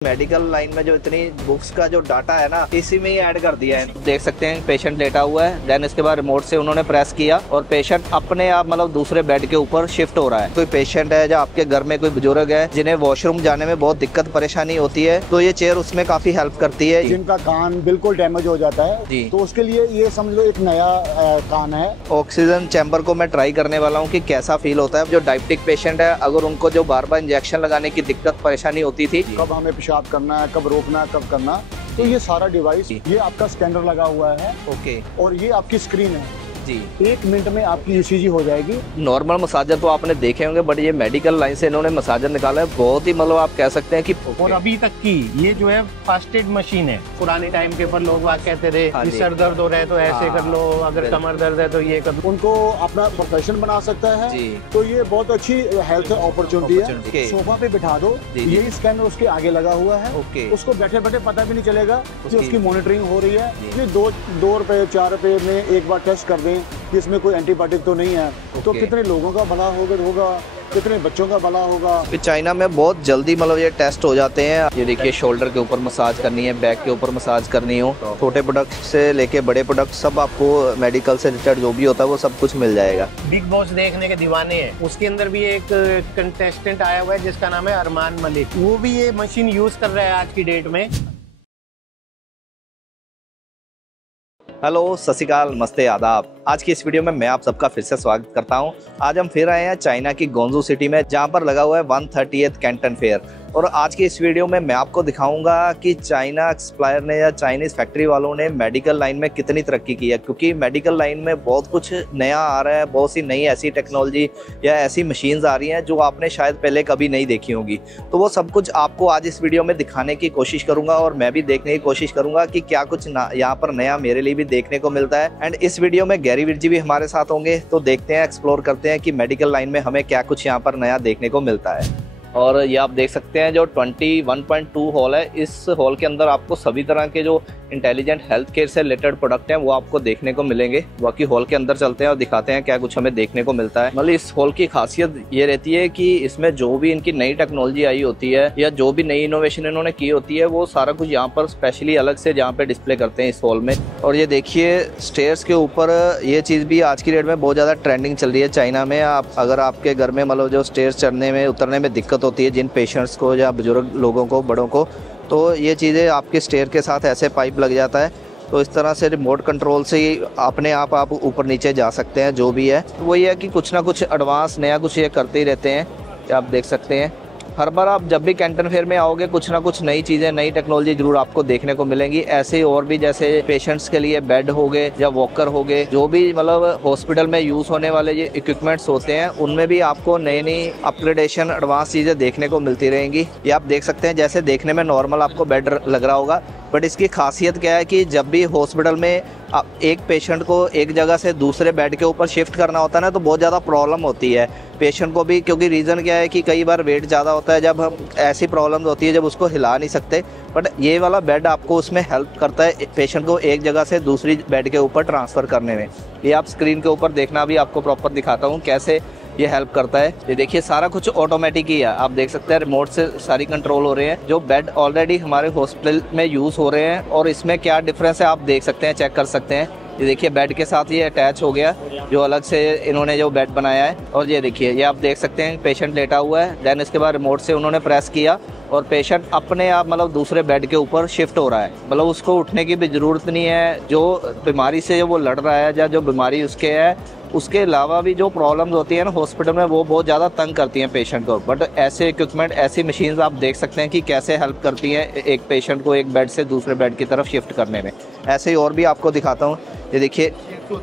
Medical line में जो इतनी बुक्स का जो डाटा है ना, इसी में ही ऐड कर दिया है। देख सकते हैं पेशेंट लेटा हुआ है, देन इसके बाद रिमोट से उन्होंने प्रेस किया और पेशेंट अपने आप मतलब दूसरे बेड के ऊपर शिफ्ट हो रहा है। कोई पेशेंट है या आपके घर में कोई बुजुर्ग है जिन्हें वॉशरूम जाने में बहुत दिक्कत परेशानी होती है, तो ये चेयर उसमें काफी हेल्प करती है। जिनका कान बिल्कुल डैमेज हो जाता है जी, तो उसके लिए ये समझ लो एक नया कान है। ऑक्सीजन चैम्बर को मैं ट्राई करने वाला हूँ कि कैसा फील होता है। जो डायबिटिक पेशेंट है, अगर उनको जो बार बार इंजेक्शन लगाने की दिक्कत परेशानी होती थी, कब हमें पेशाब करना है, कब रोकना है, कब करना, तो ये सारा डिवाइस, ये आपका स्कैनर लगा हुआ है। ओके, और ये आपकी स्क्रीन है जी। 1 मिनट में आपकी ईसीजी हो जाएगी। नॉर्मल मसाजर तो आपने देखे होंगे, बट ये मेडिकल लाइन से इन्होंने मसाजर निकाला है। बहुत ही मतलब आप कह सकते हैं कि और अभी तक की ये जो है फर्स्ट एड मशीन है। पुराने टाइम के ऊपर लोग बात कहते थे हाँ कि जी, सर दर्द हो रहा है तो ऐसे कर लो, अगर कमर दर्द है तो ये कर लो। उनको अपना प्रोफेशन बना सकता है जी। तो ये बहुत अच्छी हेल्थ अपॉर्चुनिटी Okay. है। सोफा पे बिठा दो, जी, जी। यही स्कैनर उसके आगे लगा हुआ है। ओके। उसको बैठे बैठे पता भी नहीं चलेगा कि उसकी मॉनिटरिंग हो रही है। जी। इसलिए 2 रुपए 4 रुपए में एक बार टेस्ट कर दें कि इसमें कोई एंटीबायोटिक तो नहीं है, तो ओके। कितने लोगों का भला होगा, कितने बच्चों का भला होगा। फिर चाइना में बहुत जल्दी मतलब ये टेस्ट हो जाते हैं। ये देखिए, शोल्डर के ऊपर मसाज करनी है, बैक के ऊपर मसाज करनी हो, छोटे प्रोडक्ट से लेके बड़े प्रोडक्ट सब आपको मेडिकल से रिलेटेड जो भी होता है वो सब कुछ मिल जाएगा। बिग बॉस देखने के दीवाने हैं, उसके अंदर भी एक कंटेस्टेंट आया हुआ है जिसका नाम है अरमान मलिक। वो भी ये मशीन यूज कर रहा है आज की डेट में। हेलो, सत श्री अकाल, नमस्ते, आदाब। आज की इस वीडियो में मैं आप सबका फिर से स्वागत करता हूं। आज हम फिर आए हैं चाइना की गोंजू सिटी में, जहां पर लगा हुआ है 130th कैंटन फेयर। और आज की इस वीडियो में मैं आपको दिखाऊंगा कि चाइना एक्सप्लायर ने या चाइनीज फैक्ट्री वालों ने मेडिकल लाइन में कितनी तरक्की की है। क्योंकि मेडिकल लाइन में बहुत कुछ नया आ रहा है, बहुत सी नई ऐसी टेक्नोलॉजी या ऐसी मशीन्स आ रही हैं जो आपने शायद पहले कभी नहीं देखी होंगी। तो वो सब कुछ आपको आज इस वीडियो में दिखाने की कोशिश करूंगा और मैं भी देखने की कोशिश करूंगा कि क्या कुछ यहाँ पर नया मेरे लिए भी देखने को मिलता है। एंड इस वीडियो में गैरी वीर जी भी हमारे साथ होंगे, तो देखते हैं, एक्सप्लोर करते हैं कि मेडिकल लाइन में हमें क्या कुछ यहाँ पर नया देखने को मिलता है। और ये आप देख सकते हैं जो 21.2 हॉल है, इस हॉल के अंदर आपको सभी तरह के जो इंटेलिजेंट हेल्थ केयर से रिलेटेड प्रोडक्ट हैं वो आपको देखने को मिलेंगे। बाकी हॉल के अंदर चलते हैं और दिखाते हैं क्या कुछ हमें देखने को मिलता है। मतलब इस हॉल की खासियत ये रहती है कि इसमें जो भी इनकी नई टेक्नोलॉजी आई होती है या जो भी नई इनोवेशन इन्होंने की होती है, वो सारा कुछ यहाँ पर स्पेशली अलग से यहाँ पे डिस्प्ले करते हैं इस हॉल में। और ये देखिए, स्टेयर्स के ऊपर ये चीज़ भी आज की डेट में बहुत ज़्यादा ट्रेंडिंग चल रही है चाइना में। आप अगर आपके घर में मतलब जो स्टेयर्स चढ़ने में उतरने में दिक्कत होती है जिन पेशेंट्स को या बुजुर्ग लोगों को, बड़ों को, तो ये चीज़ें आपके स्टेयर के साथ ऐसे पाइप लग जाता है, तो इस तरह से रिमोट कंट्रोल से ही अपने आप ऊपर नीचे जा सकते हैं। जो भी है तो वही है कि कुछ ना कुछ एडवांस नया कुछ ये करते ही रहते हैं। आप देख सकते हैं हर बार आप जब भी कैंटन फेयर में आओगे कुछ ना कुछ नई चीज़ें, नई टेक्नोलॉजी जरूर आपको देखने को मिलेंगी। ऐसे ही और भी, जैसे पेशेंट्स के लिए बेड हो गए या वॉकर हो गए, जो भी मतलब हॉस्पिटल में यूज़ होने वाले ये इक्विपमेंट्स होते हैं, उनमें भी आपको नई नई अपग्रेडेशन एडवांस चीज़ें देखने को मिलती रहेंगी। ये आप देख सकते हैं, जैसे देखने में नॉर्मल आपको बेड लग रहा होगा, बट इसकी खासियत क्या है कि जब भी हॉस्पिटल में एक पेशेंट को एक जगह से दूसरे बेड के ऊपर शिफ्ट करना होता है ना, तो बहुत ज़्यादा प्रॉब्लम होती है पेशेंट को भी। क्योंकि रीज़न क्या है कि कई बार वेट ज़्यादा होता है, जब हम ऐसी प्रॉब्लम होती है जब उसको हिला नहीं सकते, बट ये वाला बेड आपको उसमें हेल्प करता है पेशेंट को एक जगह से दूसरी बेड के ऊपर ट्रांसफ़र करने में। ये आप स्क्रीन के ऊपर देखना, भी आपको प्रॉपर दिखाता हूँ कैसे ये हेल्प करता है। ये देखिए, सारा कुछ ऑटोमेटिक ही है। आप देख सकते हैं रिमोट से सारी कंट्रोल हो रहे हैं। जो बेड ऑलरेडी हमारे हॉस्पिटल में यूज़ हो रहे हैं और इसमें क्या डिफरेंस है आप देख सकते हैं, चेक कर सकते हैं। ये देखिए, बेड के साथ ये अटैच हो गया, जो अलग से इन्होंने जो बेड बनाया है। और ये देखिए, ये आप देख सकते हैं पेशेंट लेटा हुआ है, देन इसके बाद रिमोट से उन्होंने प्रेस किया और पेशेंट अपने आप मतलब दूसरे बेड के ऊपर शिफ्ट हो रहा है। मतलब उसको उठने की भी ज़रूरत नहीं है। जो बीमारी से वो लड़ रहा है या जो बीमारी उसके है, उसके अलावा भी जो प्रॉब्लम्स होती है ना हॉस्पिटल में, वो बहुत ज़्यादा तंग करती हैं पेशेंट को। बट ऐसे इक्विपमेंट, ऐसी मशीन्स आप देख सकते हैं कि कैसे हेल्प करती हैं एक पेशेंट को एक बेड से दूसरे बेड की तरफ शिफ्ट करने में। ऐसे ही और भी आपको दिखाता हूँ। ये देखिए,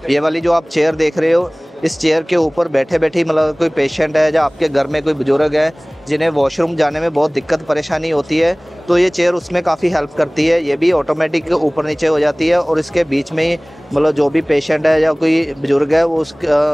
ये वाली जो आप चेयर देख रहे हो, इस चेयर के ऊपर बैठे बैठे मतलब कोई पेशेंट है या आपके घर में कोई बुजुर्ग है जिन्हें वॉशरूम जाने में बहुत दिक्कत परेशानी होती है, तो ये चेयर उसमें काफ़ी हेल्प करती है। ये भी ऑटोमेटिक ऊपर नीचे हो जाती है और इसके बीच में ही मतलब जो भी पेशेंट है या कोई बुजुर्ग है वो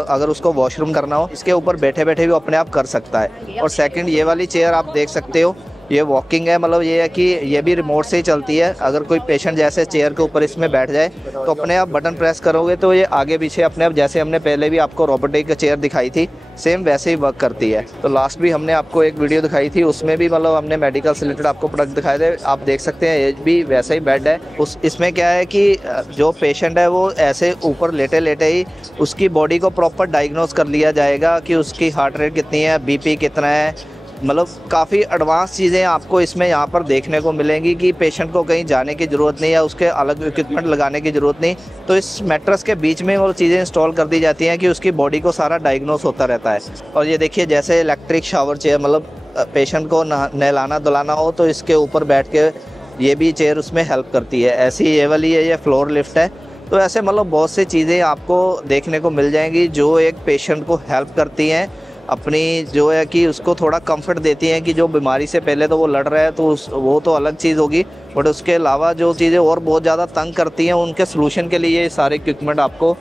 अगर उसको वॉशरूम करना हो, इसके ऊपर बैठे बैठे भी अपने आप कर सकता है। और सेकंड, ये वाली चेयर आप देख सकते हो, ये वॉकिंग है, मतलब ये है कि ये भी रिमोट से ही चलती है। अगर कोई पेशेंट जैसे चेयर के ऊपर इसमें बैठ जाए तो अपने आप बटन प्रेस करोगे तो ये आगे पीछे अपने आप, जैसे हमने पहले भी आपको रोबोटिक चेयर दिखाई थी, सेम वैसे ही वर्क करती है। तो लास्ट भी हमने आपको एक वीडियो दिखाई थी, उसमें भी मतलब हमने मेडिकल से रिलेटेड आपको प्रोडक्ट दिखाए थे। आप देख सकते हैं ये भी वैसा ही बेड है। इसमें क्या है कि जो पेशेंट है वो ऐसे ऊपर लेटे लेटे ही उसकी बॉडी को प्रॉपर डायग्नोज कर लिया जाएगा कि उसकी हार्ट रेट कितनी है, बीपी कितना है। मतलब काफ़ी एडवांस चीज़ें आपको इसमें यहाँ पर देखने को मिलेंगी कि पेशेंट को कहीं जाने की ज़रूरत नहीं है, उसके अलग इक्विपमेंट लगाने की ज़रूरत नहीं। तो इस मैट्रेस के बीच में वो चीज़ें इंस्टॉल कर दी जाती हैं कि उसकी बॉडी को सारा डायग्नोस होता रहता है। और ये देखिए जैसे इलेक्ट्रिक शावर चेयर, मतलब पेशेंट को नहलाना धुलाना हो तो इसके ऊपर बैठ के ये भी चेयर उसमें हेल्प करती है। ऐसी ये वाली है, ये फ्लोर लिफ्ट है। तो ऐसे मतलब बहुत सी चीज़ें आपको देखने को मिल जाएंगी जो एक पेशेंट को हेल्प करती हैं, अपनी जो है कि उसको थोड़ा कंफर्ट देती हैं कि जो बीमारी से पहले तो वो लड़ रहा है तो वो तो अलग चीज़ होगी, बट उसके अलावा जो चीज़ें और बहुत ज़्यादा तंग करती हैं उनके सलूशन के लिए ये सारे इक्विपमेंट आपको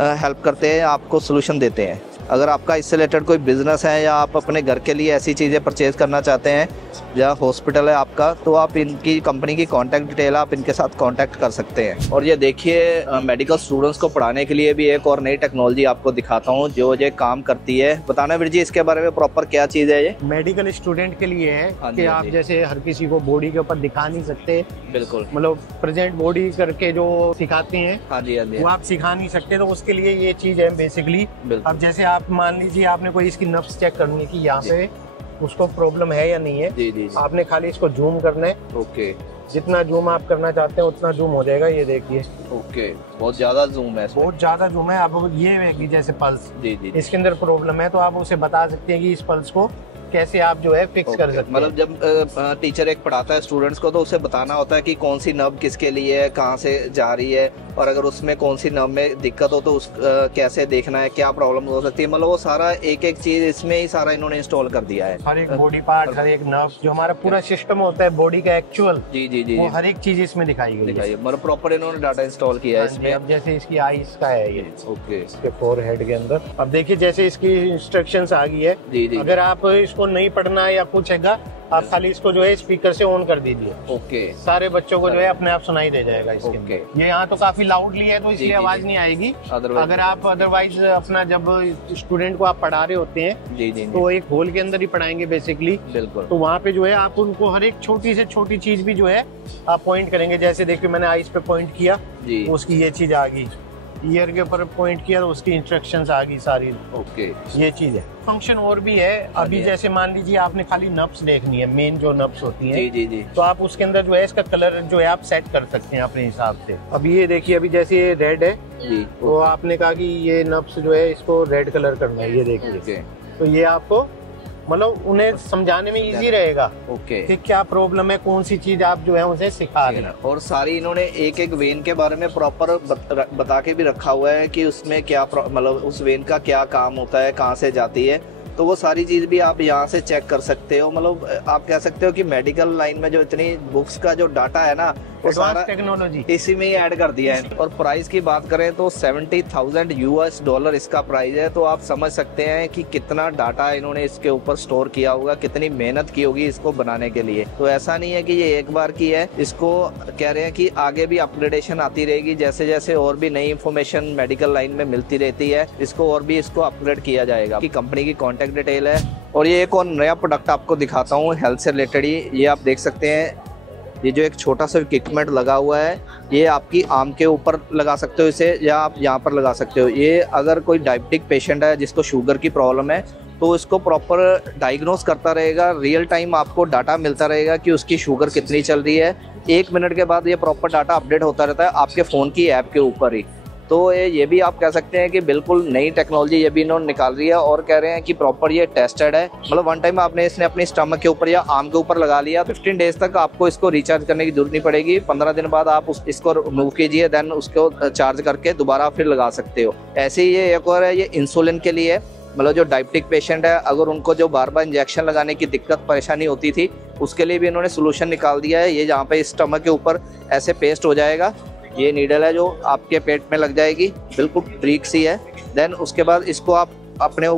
हेल्प करते हैं, आपको सलूशन देते हैं। अगर आपका इससे रिलेटेड कोई बिज़नेस है या आप अपने घर के लिए ऐसी चीज़ें परचेज़ करना चाहते हैं या हॉस्पिटल है आपका, तो आप इनकी कंपनी की कॉन्टैक्ट डिटेल आप इनके साथ कॉन्टैक्ट कर सकते हैं। और ये देखिए मेडिकल स्टूडेंट्स को पढ़ाने के लिए भी एक और नई टेक्नोलॉजी आपको दिखाता हूँ जो ये काम करती है। बताना वीर जी इसके बारे में प्रॉपर क्या चीज़ है ये? मेडिकल स्टूडेंट के लिए है कि आप जैसे हर किसी को बॉडी के ऊपर दिखा नहीं सकते, बिल्कुल, मतलब प्रेजेंट बॉडी करके जो सिखाते हैं हाँ जी, वो आप सिखा नहीं सकते, तो उसके लिए ये चीज है बेसिकली। अब जैसे आप मान लीजिए आपने कोई इसकी नब्ज चेक करनी की यहाँ पे उसको प्रॉब्लम है या नहीं है, जी। आपने खाली इसको जूम करना है। ओके, जितना जूम आप करना चाहते हैं उतना जूम हो जाएगा। ये देखिए, ओके, बहुत ज्यादा जूम है, बहुत ज्यादा जूम है। अब ये है कि जैसे पल्स, जी, इसके अंदर प्रॉब्लम है तो आप उसे बता सकते हैं कि इस पल्स को कैसे आप जो है फिक्स कर सकते हैं। मतलब जब टीचर एक पढ़ाता है स्टूडेंट्स को तो उसे बताना होता है कि कौन सी नर्व किसके लिए है, कहाँ से जा रही है, और अगर उसमें कौन सी नर्व में दिक्कत हो तो उस कैसे देखना है, क्या प्रॉब्लम हो सकती है। मतलब वो सारा एक एक चीज इसमें ही सारा इन्होंने इंस्टॉल कर दिया है। हर एक बॉडी पार्ट, हर एक नर्व, जो हमारा पूरा सिस्टम होता है बॉडी का एक्चुअल, जी, वो हर एक चीज इसमें दिखाई गई है। मतलब प्रॉपर इन्होंने डाटा इंस्टॉल किया है इसमें। अब जैसे इसकी आईज का है ये, ओके, इसके फोरहेड के अंदर। अब देखिए जैसे इसकी इंस्ट्रक्शंस आ गई है, जी। अगर आप इसको नहीं पढ़ना या पूछेगा आप खाली इसको जो है स्पीकर से ऑन कर दीजिए, ओके, सारे बच्चों को जो है अपने आप सुनाई दे जाएगा इसके। ओके, ये यहाँ तो काफी लाउडली है तो इसलिए आवाज नहीं आएगी। अगर आप अदरवाइज अपना जब स्टूडेंट को आप पढ़ा रहे होते हैं, जी, तो एक हॉल के अंदर ही पढ़ाएंगे बेसिकली, बिल्कुल, तो वहाँ पे जो है आप उनको हर एक छोटी से छोटी चीज भी जो है आप पॉइंट करेंगे। जैसे देखिए मैंने आईज पे पॉइंट किया, उसकी ये चीज आ गई, ईयर के ऊपर पॉइंट किया तो उसकी इंस्ट्रक्शंस आ गई सारी। ओके, ये चीज है। फंक्शन और भी है। अभी जैसे मान लीजिए आपने खाली नब्स देखनी है, मेन जो नब्स होती हैं, जी, तो आप उसके अंदर जो है इसका कलर जो है आप सेट कर सकते हैं अपने हिसाब से। अभी ये देखिए, अभी जैसे ये रेड है जी, तो आपने कहा कि ये नब्स जो है इसको रेड कलर करना है, ये देखिए, तो ये आपको मतलब उन्हें समझाने में इजी रहेगा, ओके, कि क्या प्रॉब्लम है, कौन सी चीज आप जो है उसे सिखा रहे हैं। और सारी इन्होंने एक एक वेन के बारे में प्रॉपर बता के भी रखा हुआ है कि उसमें क्या मतलब उस वेन का क्या काम होता है, कहाँ से जाती है, तो वो सारी चीज भी आप यहाँ से चेक कर सकते हो। मतलब आप कह सकते हो कि मेडिकल लाइन में जो इतनी बुक्स का जो डाटा है ना, वो सारा टेक्नोलॉजी इसी में ही ऐड कर दिया है। और प्राइस की बात करें तो $70,000 इसका प्राइस है। तो आप समझ सकते हैं कि कितना डाटा इन्होंने इसके ऊपर स्टोर किया होगा, कितनी मेहनत की होगी इसको बनाने के लिए। तो ऐसा नहीं है कि ये एक बार की है, इसको कह रहे हैं कि आगे भी अपग्रेडेशन आती रहेगी, जैसे जैसे और भी नई इन्फॉर्मेशन मेडिकल लाइन में मिलती रहती है, इसको और भी इसको अपग्रेड किया जाएगा। कि कंपनी की कॉन्टैक्ट डिटेल है। और ये एक और नया प्रोडक्ट आपको दिखाता हूँ हेल्थ से रिलेटेड ही। ये आप देख सकते हैं, ये जो एक छोटा सा इक्विपमेंट लगा हुआ है, ये आपकी आर्म के ऊपर लगा सकते हो इसे, या आप यहाँ पर लगा सकते हो। ये अगर कोई डायबिटिक पेशेंट है जिसको शुगर की प्रॉब्लम है तो इसको प्रॉपर डायग्नोस करता रहेगा, रियल टाइम आपको डाटा मिलता रहेगा कि उसकी शुगर कितनी चल रही है। 1 मिनट के बाद ये प्रॉपर डाटा अपडेट होता रहता है आपके फ़ोन की ऐप के ऊपर ही। तो ये भी आप कह सकते हैं कि बिल्कुल नई टेक्नोलॉजी ये भी इन्होंने निकाल रही है। और कह रहे हैं कि प्रॉपर ये टेस्टेड है, मतलब वन टाइम आपने इसने अपनी स्टमक के ऊपर या आर्म के ऊपर लगा लिया, 15 डेज तक आपको इसको रिचार्ज करने की जरूरत नहीं पड़ेगी। 15 दिन बाद आप इसको रिमूव कीजिए, देन उसको चार्ज करके दोबारा फिर लगा सकते हो। ऐसे ही ये एक और है, ये इंसुलिन के लिए, मतलब जो डायबिटिक पेशेंट है अगर उनको जो बार बार इंजेक्शन लगाने की दिक्कत परेशानी होती थी, उसके लिए भी इन्होंने सोल्यूशन निकाल दिया है। ये जहाँ पे स्टमक के ऊपर ऐसे पेस्ट हो जाएगा, ये नीडल है जो आपके पेट में लग जाएगी, बिल्कुल ब्रीक सी है। देन उसके बाद इसको आप अपने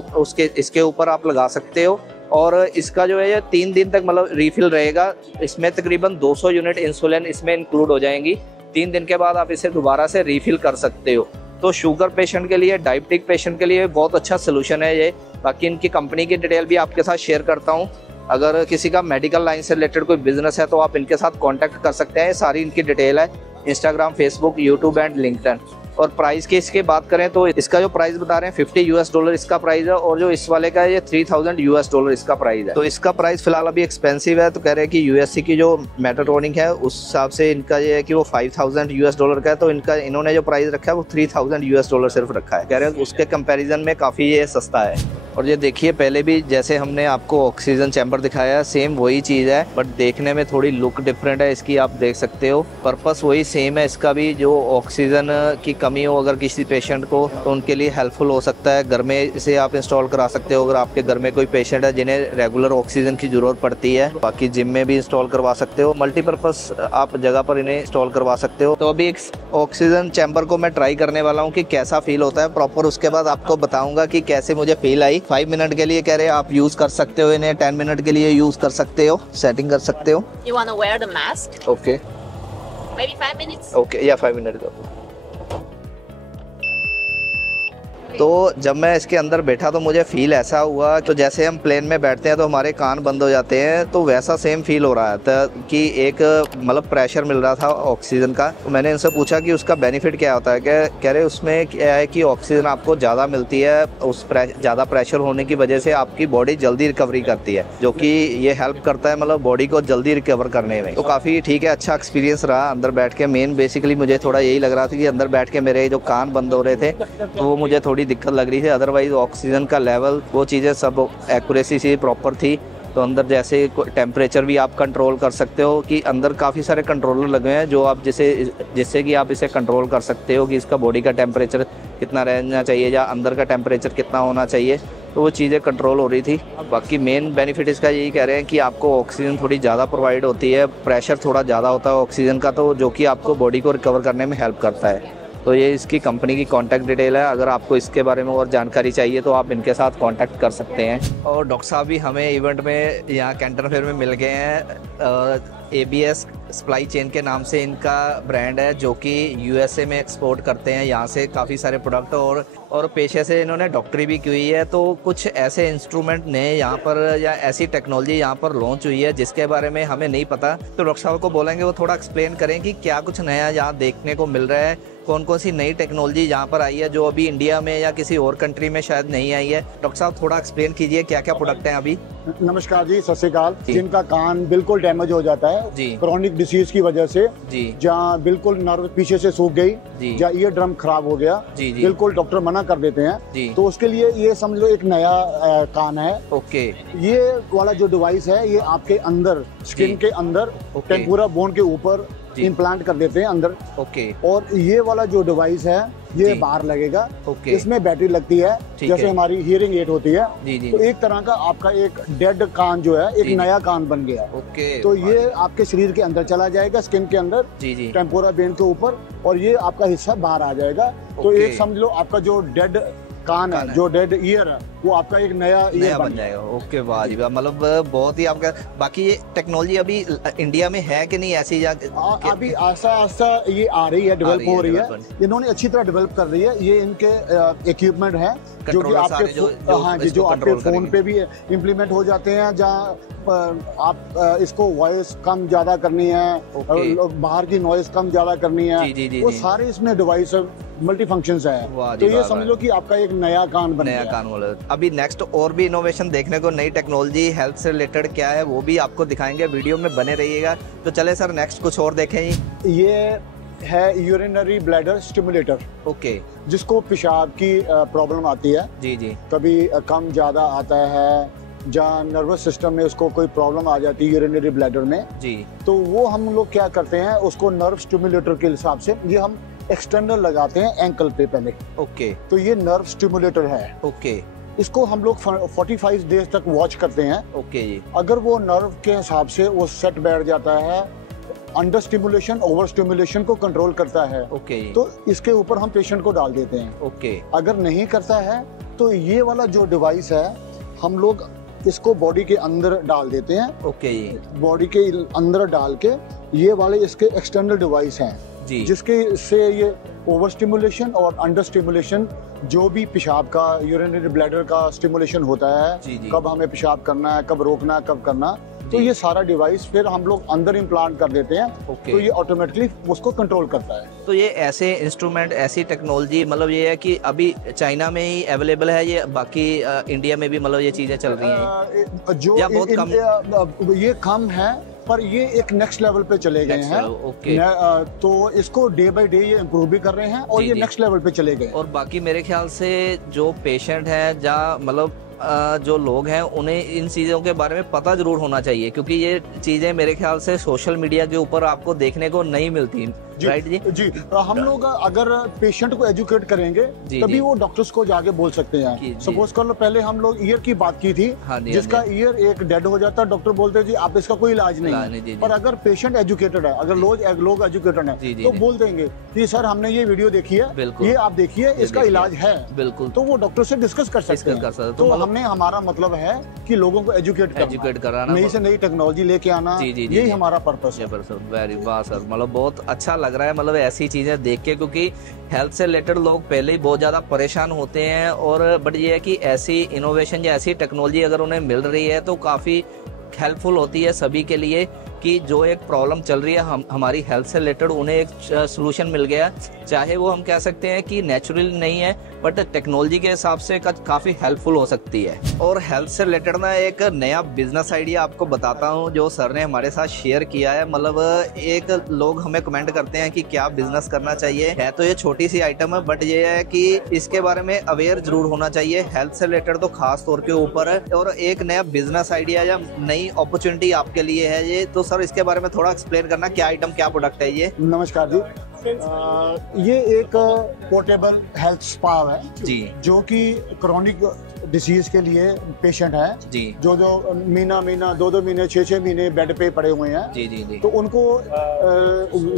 इसके ऊपर आप लगा सकते हो और इसका जो है ये 3 दिन तक मतलब रीफिल रहेगा। इसमें तकरीबन 200 यूनिट इंसुलिन इसमें इंक्लूड हो जाएंगी। 3 दिन के बाद आप इसे दोबारा से रीफिल कर सकते हो। तो शुगर पेशेंट के लिए, डायबिटिक पेशेंट के लिए बहुत अच्छा सोल्यूशन है ये। बाकी इनकी कंपनी की डिटेल भी आपके साथ शेयर करता हूँ। अगर किसी का मेडिकल लाइन से रिलेटेड कोई बिजनेस है तो आप इनके साथ कांटेक्ट कर सकते हैं। सारी इनकी डिटेल है Instagram, Facebook, YouTube and LinkedIn. और प्राइस की इसके बात करें तो इसका जो प्राइस बता रहे हैं $50 इसका प्राइस है, और जो इस वाले का है ये $3000 इसका प्राइस है। तो इसका प्राइस फिलहाल अभी एक्सपेंसिव है, तो कह रहे हैं कि यूएससी की जो मेटाट्रॉनिक है उस हिसाब से इनका ये है कि वो $5000 का है। तो इन्होंने जो प्राइस रखा है वो $3000 सिर्फ रखा है। कह रहे हैं उसके कंपेरिजन में काफ़ी ये सस्ता है। और ये देखिए पहले भी जैसे हमने आपको ऑक्सीजन चैम्बर दिखाया है सेम वही चीज़ है, बट देखने में थोड़ी लुक डिफरेंट है इसकी, आप देख सकते हो। पर्पस वही सेम है इसका भी, जो ऑक्सीजन की कमी हो अगर किसी पेशेंट को तो उनके लिए हेल्पफुल हो सकता है। घर में इसे आप इंस्टॉल करा सकते हो अगर आपके घर में कोई पेशेंट है जिन्हें रेगुलर ऑक्सीजन की ज़रूरत पड़ती है। बाकी जिम में भी इंस्टॉल करवा सकते हो, मल्टीपर्पज़ आप जगह पर इन्हें इंस्टॉल करवा सकते हो। तो अभी एक ऑक्सीजन चैम्बर को मैं ट्राई करने वाला हूँ कि कैसा फील होता है प्रॉपर, उसके बाद आपको बताऊँगा कि कैसे मुझे फील आई। 5 मिनट के लिए कह रहे हैं आप यूज़ कर सकते हो इन्हें, 10 मिनट के लिए यूज़ कर सकते हो, सेटिंग कर सकते हो। You want to wear the mask? Okay Maybe 5 minutes? Okay या 5 मिनट। तो जब मैं इसके अंदर बैठा तो मुझे फील ऐसा हुआ तो जैसे हम प्लेन में बैठते हैं तो हमारे कान बंद हो जाते हैं, तो वैसा सेम फील हो रहा था कि एक मतलब प्रेशर मिल रहा था ऑक्सीजन का। तो मैंने इनसे पूछा कि उसका बेनिफिट क्या होता है। कह रहे उसमें क्या है कि ऑक्सीजन आपको ज़्यादा मिलती है, उस ज़्यादा प्रेशर होने की वजह से आपकी बॉडी जल्दी रिकवरी करती है, जो कि ये हेल्प करता है मतलब बॉडी को जल्दी रिकवर करने में। तो काफ़ी ठीक है, अच्छा एक्सपीरियंस रहा अंदर बैठ के। मेन बेसिकली मुझे थोड़ा यही लग रहा था कि अंदर बैठ के मेरे जो कान बंद हो रहे थे तो वो मुझे थोड़ी दिक्कत लग रही थी। अदरवाइज ऑक्सीजन का लेवल वो चीज़ें सब एक्यूरेसी से प्रॉपर थी। तो अंदर जैसे टेम्परेचर भी आप कंट्रोल कर सकते हो कि अंदर काफ़ी सारे कंट्रोलर लगे हैं जो आप जिससे कि आप इसे कंट्रोल कर सकते हो कि इसका बॉडी का टेम्परेचर कितना रहना चाहिए या अंदर का टेम्परेचर कितना होना चाहिए। तो वो चीज़ें कंट्रोल हो रही थी। बाकी मेन बेनिफिट इसका यही कह रहे हैं कि आपको ऑक्सीजन थोड़ी ज़्यादा प्रोवाइड होती है, प्रेशर थोड़ा ज़्यादा होता है ऑक्सीजन का, तो जो कि आपको बॉडी को रिकवर करने में हेल्प करता है। तो ये इसकी कंपनी की कॉन्टैक्ट डिटेल है। अगर आपको इसके बारे में और जानकारी चाहिए तो आप इनके साथ कॉन्टैक्ट कर सकते हैं। और डॉक्टर साहब भी हमें इवेंट में यहाँ कैंटन फेयर में मिल गए हैं। ABS सप्लाई चेन के नाम से इनका ब्रांड है जो कि USA में एक्सपोर्ट करते हैं यहाँ से काफ़ी सारे प्रोडक्ट, और पेशे से इन्होंने डॉक्टरी भी की हुई है। तो कुछ ऐसे इंस्ट्रूमेंट नए यहाँ पर या ऐसी टेक्नोलॉजी यहाँ पर लॉन्च हुई है जिसके बारे में हमें नहीं पता। तो डॉक्टर साहब को बोलेंगे वो थोड़ा एक्सप्लेन करें कि क्या कुछ नया यहाँ देखने को मिल रहा है, कौन कौन सी नई टेक्नोलॉजी यहाँ पर आई है जो अभी इंडिया में या किसी और कंट्री में शायद नहीं आई है। डॉक्टर साहब थोड़ा एक्सप्लेन कीजिए क्या क्या प्रोडक्ट हैं अभी। नमस्कार जी, सत श्री अकाल। जिनका कान बिल्कुल डैमेज हो जाता है जी, क्रॉनिक डिसीज की वजह से जी, जहाँ बिल्कुल नर्व पीछे से सूख गई जी, जहाँ ईयर ड्रम खराब हो गया जी, जी, बिल्कुल डॉक्टर मना कर देते हैं जी। तो उसके लिए ये समझ लो एक नया कान है। ओके, ये वाला जो डिवाइस है ये आपके अंदर स्किन के अंदर टेम्पोरा बोन के ऊपर इम्प्लांट कर देते हैं अंदर। ओके, और ये वाला जो डिवाइस है ये बाहर लगेगा। ओके, इसमें बैटरी लगती है जैसे हमारी हियरिंग एड होती है जी, जी। तो एक तरह का आपका एक डेड कान जो है एक नया कान बन गया। ओके, तो ये आपके शरीर के अंदर चला जाएगा, स्किन के अंदर टेम्पोरा बोन के ऊपर, और ये आपका हिस्सा बाहर आ जाएगा। तो एक समझ लो आपका जो डेड कान है, जो डेड ईयर है, वो आपका एक नया ईयर बन जाएगा। ओके, वाह जी वाह, मतलब बहुत ही आपका। बाकी ये टेक्नोलॉजी अभी इंडिया में है कि नहीं ऐसी? अभी आस्ता आस्ता ये आ रही है, डेवलप हो रही है। इन्होंने अच्छी तरह डेवलप कर रही है। ये इनके इक्विपमेंट है जो कि आपके जो आपके फोन पे भी इम्प्लीमेंट हो जाते हैं, जहाँ आप इसको वॉइस कम ज्यादा करनी है, बाहर की नॉइज कम ज्यादा करनी है, वो सारे इसमें डिवाइस मल्टी फंक्शंस है। तो ये समझ लो कि आपका एक नया कान बन गया। नया कान बोला। अभी नेक्स्ट और भी इनोवेशन देखने को, नई टेक्नोलॉजी हेल्थ से रिलेटेड क्या है वो भी आपको दिखाएंगे, वीडियो में बने रहिएगा। तो चले सर नेक्स्ट कुछ और देखें। ये है यूरिनरी ब्लैडर स्टिमुलेटर। ओके, जिसको पेशाब की प्रॉब्लम आती है जी जी, कभी कम ज्यादा आता है, जहाँ नर्वस सिस्टम में उसको कोई प्रॉब्लम आ जाती है यूरिनरी ब्लैडर में जी, तो वो हम लोग क्या करते हैं उसको नर्व स्टिमुलेटर के हिसाब से ये हम एक्सटर्नल लगाते हैं एंकल पे पहले। ओके, तो ये नर्व स्टिमुलेटर है। ओके, इसको हम लोग 45 डेज तक वॉच करते हैं। ओके जी, अगर वो नर्व के हिसाब से वो सेट बैठ जाता है, अंडर स्टिमुलेशन ओवर स्टिमुलेशन को कंट्रोल करता है। ओके, तो इसके ऊपर हम पेशेंट को डाल देते हैं। ओके, अगर नहीं करता है तो ये वाला जो डिवाइस है हम लोग इसको बॉडी के अंदर डाल देते हैं। ओके, बॉडी के अंदर डाल के ये वाले इसके एक्सटर्नल डिवाइस हैं जी, जिसके से ये ओवर स्टिमुलेशन और अंडर स्टिमुलेशन, जो भी पेशाब का, यूरिनरी ब्लैडर का स्टिमुलेशन होता है, जी, जी, कब हमें पेशाब करना है, कब रोकना है, कब करना, तो ये सारा डिवाइस फिर हम लोग अंदर इम्प्लांट कर देते हैं। तो ये ऑटोमेटिकली उसको कंट्रोल करता है। तो ये ऐसे इंस्ट्रूमेंट, ऐसी टेक्नोलॉजी मतलब ये है कि अभी चाइना में ही अवेलेबल है, ये बाकी इंडिया में भी मतलब ये चीजें चल रही हैं जो या बहुत कम? ये कम है, पर ये एक नेक्स्ट लेवल पे चले गए हैं। ओके, तो इसको डे बाय डे ये इम्प्रूव भी कर रहे हैं और ये नेक्स्ट लेवल पे चले गए। और बाकी मेरे ख्याल से जो पेशेंट है, जहाँ मतलब जो लोग हैं, उन्हें इन चीज़ों के बारे में पता जरूर होना चाहिए, क्योंकि ये चीज़ें मेरे ख्याल से सोशल मीडिया के ऊपर आपको देखने को नहीं मिलती। राइट जी, जी हम लोग अगर पेशेंट को एजुकेट करेंगे तभी वो डॉक्टर्स को जाके बोल सकते हैं। सपोज कर लो, पहले हम लोग ईयर की बात की थी, जिसका ईयर एक डेड हो जाता, डॉक्टर बोलते जी आप इसका कोई इलाज नहीं है। पर अगर पेशेंट एजुकेटेड है, अगर लोग एजुकेटेड है, तो बोल देंगे कि सर हमने ये वीडियो देखी है, ये आप देखिए, इसका इलाज है। बिल्कुल, तो वो डॉक्टर से डिस्कस कर सकते हैं। तो हमने, हमारा मतलब है कि लोगों को एजुकेट कराना, नई से नई टेक्नोलॉजी लेके आना, यही हमारा पर्पस है। वेरी वाह सर, मतलब बहुत अच्छा लग रहा है मतलब ऐसी चीजें देख के, क्योंकि हेल्थ से रिलेटेड लोग पहले ही बहुत ज्यादा परेशान होते हैं। और बट ये है कि ऐसी इनोवेशन या ऐसी टेक्नोलॉजी अगर उन्हें मिल रही है तो काफी हेल्पफुल होती है सभी के लिए, कि जो एक प्रॉब्लम चल रही है हमारी हेल्थ से रिलेटेड, उन्हें एक सोल्यूशन मिल गया, चाहे वो हम कह सकते हैं कि नेचुरल नहीं है, बट टेक्नोलॉजी के हिसाब से काफी हेल्पफुल हो सकती है। और हेल्थ से रिलेटेड ना एक नया बिजनेस आइडिया आपको बताता हूँ जो सर ने हमारे साथ शेयर किया है। मतलब एक लोग हमें कमेंट करते हैं कि क्या बिजनेस करना चाहिए, है तो ये छोटी सी आइटम है, बट ये है कि इसके बारे में अवेयर जरूर होना चाहिए, हेल्थ से रिलेटेड तो खास तौर के ऊपर है। और एक नया बिजनेस आइडिया या नई अपॉर्चुनिटी आपके लिए है ये, तो सर इसके बारे में थोड़ा एक्सप्लेन करना, क्या आइटम, क्या प्रोडक्ट है ये? नमस्कार जी, ये एक पोर्टेबल हेल्थ स्पा है जी, जो कि क्रॉनिक डिसीज के लिए पेशेंट है जी, जो महीना 2 महीने 6 महीने बेड पे पड़े हुए हैं जी, जी, जी। तो उनको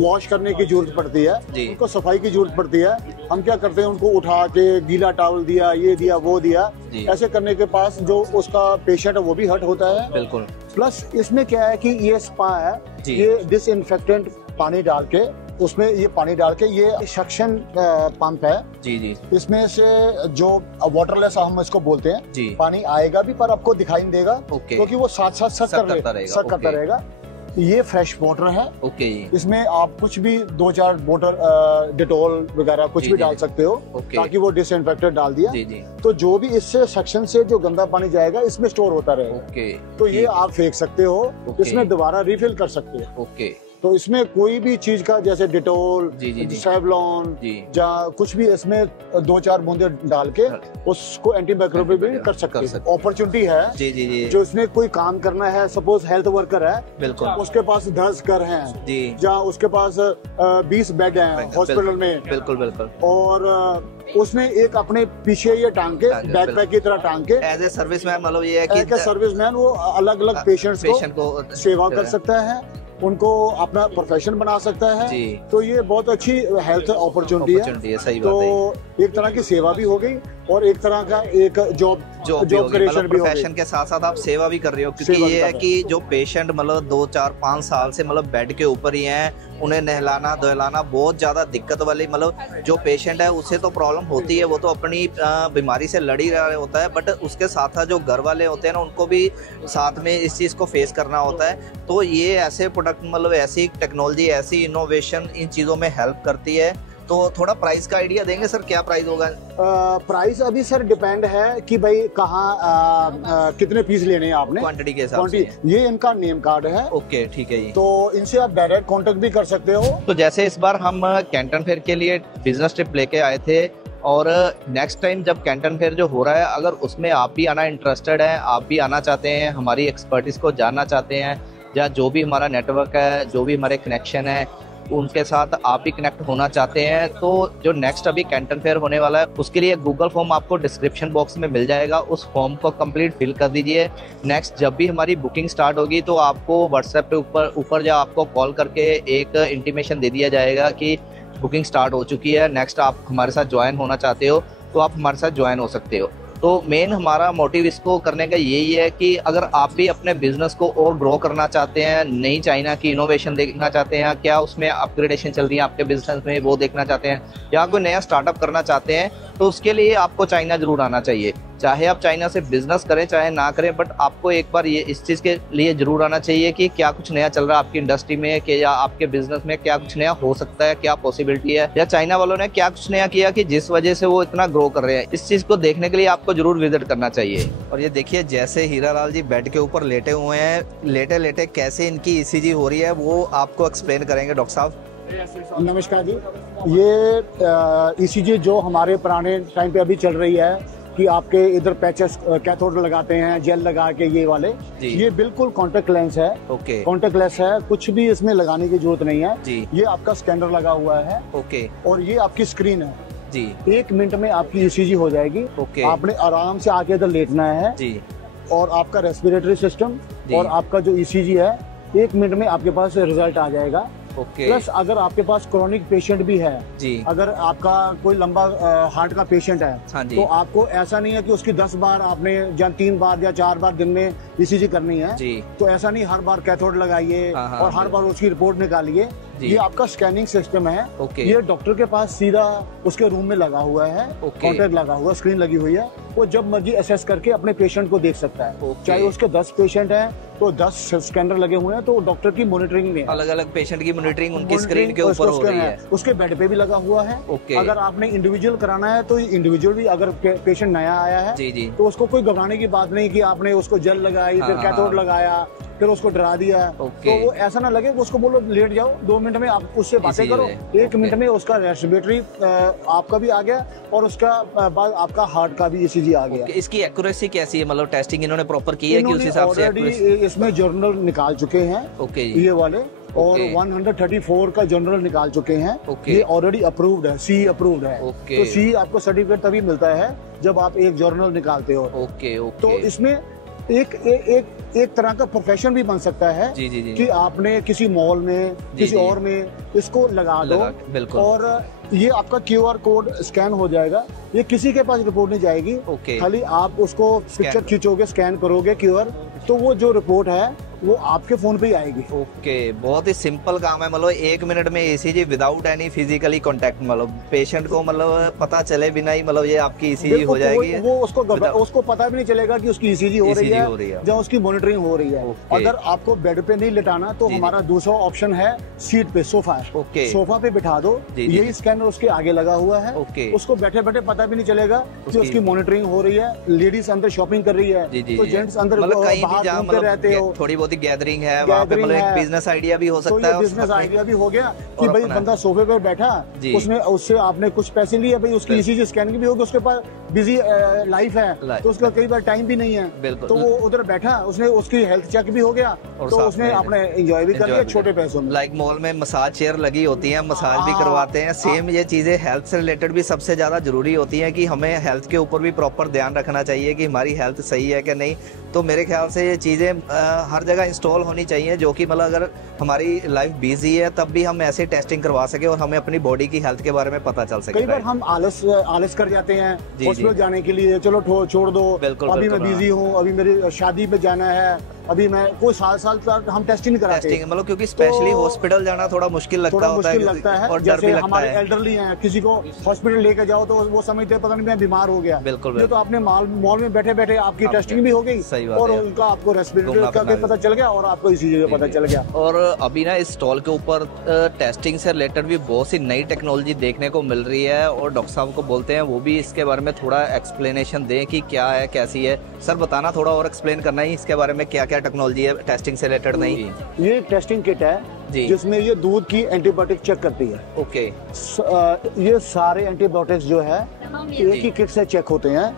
वॉश करने की जरूरत पड़ती है, उनको सफाई की जरूरत पड़ती है। हम क्या करते हैं, उनको उठा के गीला टॉवल दिया, ये दिया, वो दिया, ऐसे करने के पास जो उसका पेशेंट है वो भी हर्ट होता है। बिल्कुल। प्लस इसमें क्या है कि ये स्पा है, ये डिसइंफेक्टेंट पानी डाल के, उसमें ये पानी डाल के, ये सक्शन पंप है जी जी, इसमें से जो वाटरलेस हम इसको बोलते हैं जी, पानी आएगा भी पर आपको दिखाई नहीं देगा, क्योंकि वो साथ साथ सक करता रहेगा। ये फ्रेश वाटर है। ओके। इसमें आप कुछ भी 2-4 बोतल डिटॉल वगैरह कुछ भी डाल सकते हो, ताकि वो डिसइंफेक्टेंट डाल दिया तो जो भी इससे सेक्शन से जो गंदा पानी जाएगा इसमें स्टोर होता रहेगा। तो ये आप फेंक सकते हो, इसमें दोबारा रिफिल कर सकते हो। ओके। तो इसमें कोई भी चीज का, जैसे डिटोल, सेवलॉन या कुछ भी, इसमें 2-4 बूंदे डाल के उसको एंटीबायोटिक भी कर सकते हैं। अपॉर्चुनिटी है जी जी जी, जो इसमें कोई काम करना है, सपोज हेल्थ वर्कर है, बिल्कुल, उसके पास 10 घर हैं जी, या उसके पास 20 बेड हैं हॉस्पिटल में, बिल्कुल बिल्कुल, और उसने एक अपने पीछे ये टांग के, बैकपैक की तरह टांग के, एज ए सर्विसमैन, मतलब ये है कि सर्विसमैन वो अलग अलग पेशेंट्स को सेवा कर सकता है, उनको अपना प्रोफेशन बना सकता है जी। तो ये बहुत अच्छी हेल्थ अपॉर्चुनिटी है, सही बात है। एक तरह की सेवा भी हो गई और एक तरह का एक जॉब क्रिएशन भी, प्रोफेशन के साथ साथ आप सेवा भी कर रहे हो, क्योंकि ये है कि जो पेशेंट मतलब 2-4-5 साल से मतलब बेड के ऊपर ही हैं, उन्हें नहलाना धुलाना बहुत ज्यादा दिक्कत वाली, मतलब जो पेशेंट है उससे तो प्रॉब्लम होती है, वो तो अपनी बीमारी से लड़ ही रहा होता है, बट उसके साथ साथ जो घर वाले होते हैं ना, उनको भी साथ में इस चीज को फेस करना होता है। तो ये ऐसे प्रोडक्ट, मतलब ऐसी टेक्नोलॉजी, ऐसी इनोवेशन इन चीजों में हेल्प करती है। तो थोड़ा प्राइस का आइडिया देंगे सर, क्या प्राइस होगा? प्राइस अभी सर डिपेंड है कि भाई कहाँ कितने पीस लेने हैं आपने, क्वांटिटी के हिसाब से। ये इनका नेम कार्ड है। ओके, ठीक है जी। तो इनसे आप डायरेक्ट कांटेक्ट भी कर सकते हो। तो जैसे इस बार हम कैंटन फेयर के लिए बिजनेस ट्रिप लेके आए थे, और नेक्स्ट टाइम जब कैंटन फेयर जो हो रहा है, अगर उसमें आप भी आना इंटरेस्टेड है, आप भी आना चाहते हैं, हमारी एक्सपर्टीज को जानना चाहते हैं, या जो भी हमारा नेटवर्क है, जो भी हमारे कनेक्शन है, उनके साथ आप भी कनेक्ट होना चाहते हैं, तो जो नेक्स्ट अभी कैंटन फेयर होने वाला है, उसके लिए गूगल फॉर्म आपको डिस्क्रिप्शन बॉक्स में मिल जाएगा, उस फॉर्म को कंप्लीट फिल कर दीजिए। नेक्स्ट जब भी हमारी बुकिंग स्टार्ट होगी तो आपको व्हाट्सएप पे ऊपर या आपको कॉल करके एक इंटीमेशन दे दिया जाएगा कि बुकिंग स्टार्ट हो चुकी है, नेक्स्ट आप हमारे साथ ज्वाइन होना चाहते हो तो आप हमारे साथ ज्वाइन हो सकते हो। तो मेन हमारा मोटिव इसको करने का यही है कि अगर आप भी अपने बिजनेस को और ग्रो करना चाहते हैं, नई चाइना की इनोवेशन देखना चाहते हैं, क्या उसमें अपग्रेडेशन चल रही है आपके बिजनेस में वो देखना चाहते हैं, या कोई नया स्टार्टअप करना चाहते हैं, तो उसके लिए आपको चाइना जरूर आना चाहिए। चाहे आप चाइना से बिजनेस करें चाहे ना करें, बट आपको एक बार ये इस चीज़ के लिए जरूर आना चाहिए कि क्या कुछ नया चल रहा है आपकी इंडस्ट्री में, कि या आपके बिजनेस में क्या कुछ नया हो सकता है, क्या पॉसिबिलिटी है, या चाइना वालों ने क्या कुछ नया किया कि जिस वजह से वो इतना ग्रो कर रहे हैं। इस चीज़ को देखने के लिए आपको जरूर विजिट करना चाहिए। और ये देखिए जैसे हीरालाल जी बेड के ऊपर लेटे हुए हैं, लेटे लेटे कैसे इनकी ईसीजी हो रही है वो आपको एक्सप्लेन करेंगे डॉक्टर साहब। नमस्कार जी। ये ईसीजी जो हमारे पुराने टाइम पे अभी चल रही है कि आपके इधर पैचेस कैथोड लगाते हैं जेल लगा के, ये वाले ये बिल्कुल कॉन्टेक्ट लेंस है। ओके। कॉन्टेक्ट लेंस है, कुछ भी इसमें लगाने की जरूरत नहीं है जी। ये आपका स्कैनर लगा हुआ है। ओके। और ये आपकी स्क्रीन है जी। 1 मिनट में आपकी ईसीजी हो जाएगी। ओके। आपने आराम से आके इधर लेटना है जी। और आपका रेस्पिरेटरी सिस्टम और आपका जो ईसीजी है 1 मिनट में आपके पास रिजल्ट आ जाएगा। ओके। प्लस अगर आपके पास क्रोनिक पेशेंट भी है जी, अगर आपका कोई लंबा हार्ट का पेशेंट है तो आपको ऐसा नहीं है कि उसकी 10 बार आपने या 3 बार या 4 बार दिन में ईसीजी करनी है जी। तो ऐसा नहीं हर बार कैथोड लगाइए और हर बार उसकी रिपोर्ट निकालिए। ये आपका स्कैनिंग सिस्टम है। ये डॉक्टर के पास सीधा उसके रूम में लगा हुआ है, कॉन्टेक्ट लगा हुआ, स्क्रीन लगी हुई है। वो जब मर्जी असेस करके अपने पेशेंट को देख सकता है। चाहे उसके 10 पेशेंट हैं तो 10 स्कैनर लगे हुए हैं, तो डॉक्टर की मॉनिटरिंग में अलग अलग पेशेंट की मॉनिटरिंग उनकी स्क्रीन के ऊपर हो रही है। उसके बेड पे भी लगा हुआ है। अगर आपने इंडिविजुअल कराना है तो इंडिविजुअल भी, अगर पेशेंट नया आया है जी। तो उसको कोई घबराने की बात नहीं कि आपने उसको जेल लगाई फिर कैथोड लगाया फिर उसको डरा दिया। तो वो ऐसा ना लगे, उसको बोलो लेट जाओ, 2 मिनट में आप उससे बातें करो, 1 मिनट में उसका रेस्पिरेटरी आपका भी आ गया और उसका बाद आपका हार्ट का भी ईसीजी आ गया। इसकी एक्यूरेसी कैसी है, मतलब टेस्टिंग इन्होंने प्रॉपर की है कि उस हिसाब से? इसमें जर्नल निकाल चुके हैं ये वाले, और 134 का जर्नल निकाल चुके हैं। ये ऑलरेडी अप्रूव्ड है, सी अप्रूव्ड है। तो सी आपको सर्टिफिकेट तभी मिलता है जब आप एक जर्नल निकालते हो। तो इसमें एक तरह का प्रोफेशन भी बन सकता है कि आपने किसी मॉल में किसी और में इसको लगा दो और ये आपका QR कोड स्कैन हो जाएगा। ये किसी के पास रिपोर्ट नहीं जाएगी, खाली आप उसको पिक्चर खींचोगे, स्कैन करोगे QR, तो वो जो रिपोर्ट है वो आपके फोन पे ही आएगी। बहुत ही सिंपल काम है, मतलब 1 मिनट में ECG without any physically contact, मतलब पेशेंट को मतलब पता चले बिना ही मतलब ये आपकी ईसीजी हो जाएगी। वो उसको पता भी नहीं चलेगा कि उसकी ईसीजी हो रही है जब उसकी मॉनिटरिंग हो रही है। अगर आपको बेड पे नहीं लिटाना तो हमारा दूसरा ऑप्शन है सीट पे, सोफा सोफा पे बिठा दो। यही स्कैनर उसके आगे लगा हुआ है, उसको बैठे बैठे पता भी नहीं चलेगा कि उसकी मॉनिटरिंग हो रही है। लेडीज अंदर शॉपिंग कर रही है तो जेंट्स अंदर बाहर घूमते रहते हो, थोड़ी बहुत गैदरिंग है वहाँ पे, मतलब एक बिजनेस आइडिया भी हो सकता है। बिजनेस आइडिया भी हो गया कि भाई बंदा सोफे पे बैठा, उससे आपने कुछ पैसे लिए, भाई उसकी ईसीजी स्कैनिंग भी होगी, उसके पास बिजी लाइफ है तो उसका कई बार टाइम भी नहीं है, तो वो उधर बैठा, उसने उसकी हेल्थ चेक भी हो गया तो उसने अपने एंजॉय भी कर लिया छोटे पैसों में। लाइक मॉल में मसाज चेयर लगी होती है, मसाज भी करवाते हैं, सेम ये चीजें हेल्थ से रिलेटेड भी सबसे ज्यादा जरूरी होती है कि हमें हेल्थ के ऊपर भी प्रॉपर ध्यान रखना चाहिए कि हमारी हेल्थ सही है कि नहीं। तो मेरे ख्याल से ये चीजें हर जगह इंस्टॉल होनी चाहिए, जो कि मतलब अगर हमारी लाइफ बिजी है तब भी हम ऐसे टेस्टिंग करवा सके और हमें अपनी बॉडी की हेल्थ के बारे में पता चल सके। कई बार हम आलस कर जाते हैं हॉस्पिटल जाने के लिए, चलो छोड़ दो, अभी मैं बिजी हूँ, अभी मेरी शादी में जाना है, अभी मैं कोई साल तक हम टेस्टिंग कराते हैं, मतलब क्योंकि स्पेशली हॉस्पिटल जाना थोड़ा मुश्किल लगता है और जैसे हमारे एल्डरली हैं, किसी को हॉस्पिटल लेके जाओ तो वो समझते पता नहीं मैं बीमार हो गया। बिल्कुल। तो आपने मॉल में बैठे बैठे आपकी टेस्टिंग भी हो गई और उनका आपको रेस्पिरेटरी का भी पता चल गया और आपको इसी जगह पता चल गया। और अभी ना इस स्टॉल के ऊपर टेस्टिंग से रिलेटेड भी बहुत सी नई टेक्नोलॉजी देखने को मिल रही है और डॉक्टर साहब को बोलते हैं वो भी इसके बारे में थोड़ा एक्सप्लेनेशन दें कि क्या है कैसी है। सर बताना, थोड़ा और एक्सप्लेन करना ही इसके बारे में क्या क्या टेक्नोलॉजी है टेस्टिंग से रिलेटेड। नहीं, ये टेस्टिंग किट है जिसमें ये दूध की एंटीबायोटिक चेक करती है। ये सारे एंटीबायोटिक्स जो है एक ही किट से चेक होते हैं।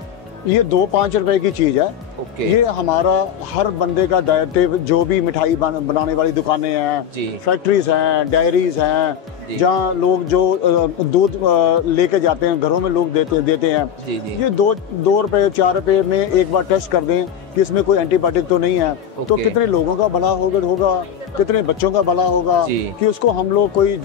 ये 2-5 रुपए की चीज है। ये हमारा हर बंदे का दायित्व, जो भी मिठाई बनाने वाली दुकानें हैं, फैक्ट्रीज हैं, डायरीज हैं, जहाँ लोग जो दूध लेके जाते हैं घरों में लोग देते हैं, ये 2 रुपए 4 रुपए में एक बार टेस्ट कर दें कि इसमें कोई एंटीबायोटिक तो नहीं है, तो कितने लोगों का भला होगा, कितने बच्चों का भला होगा कि उसको हम लोग कोई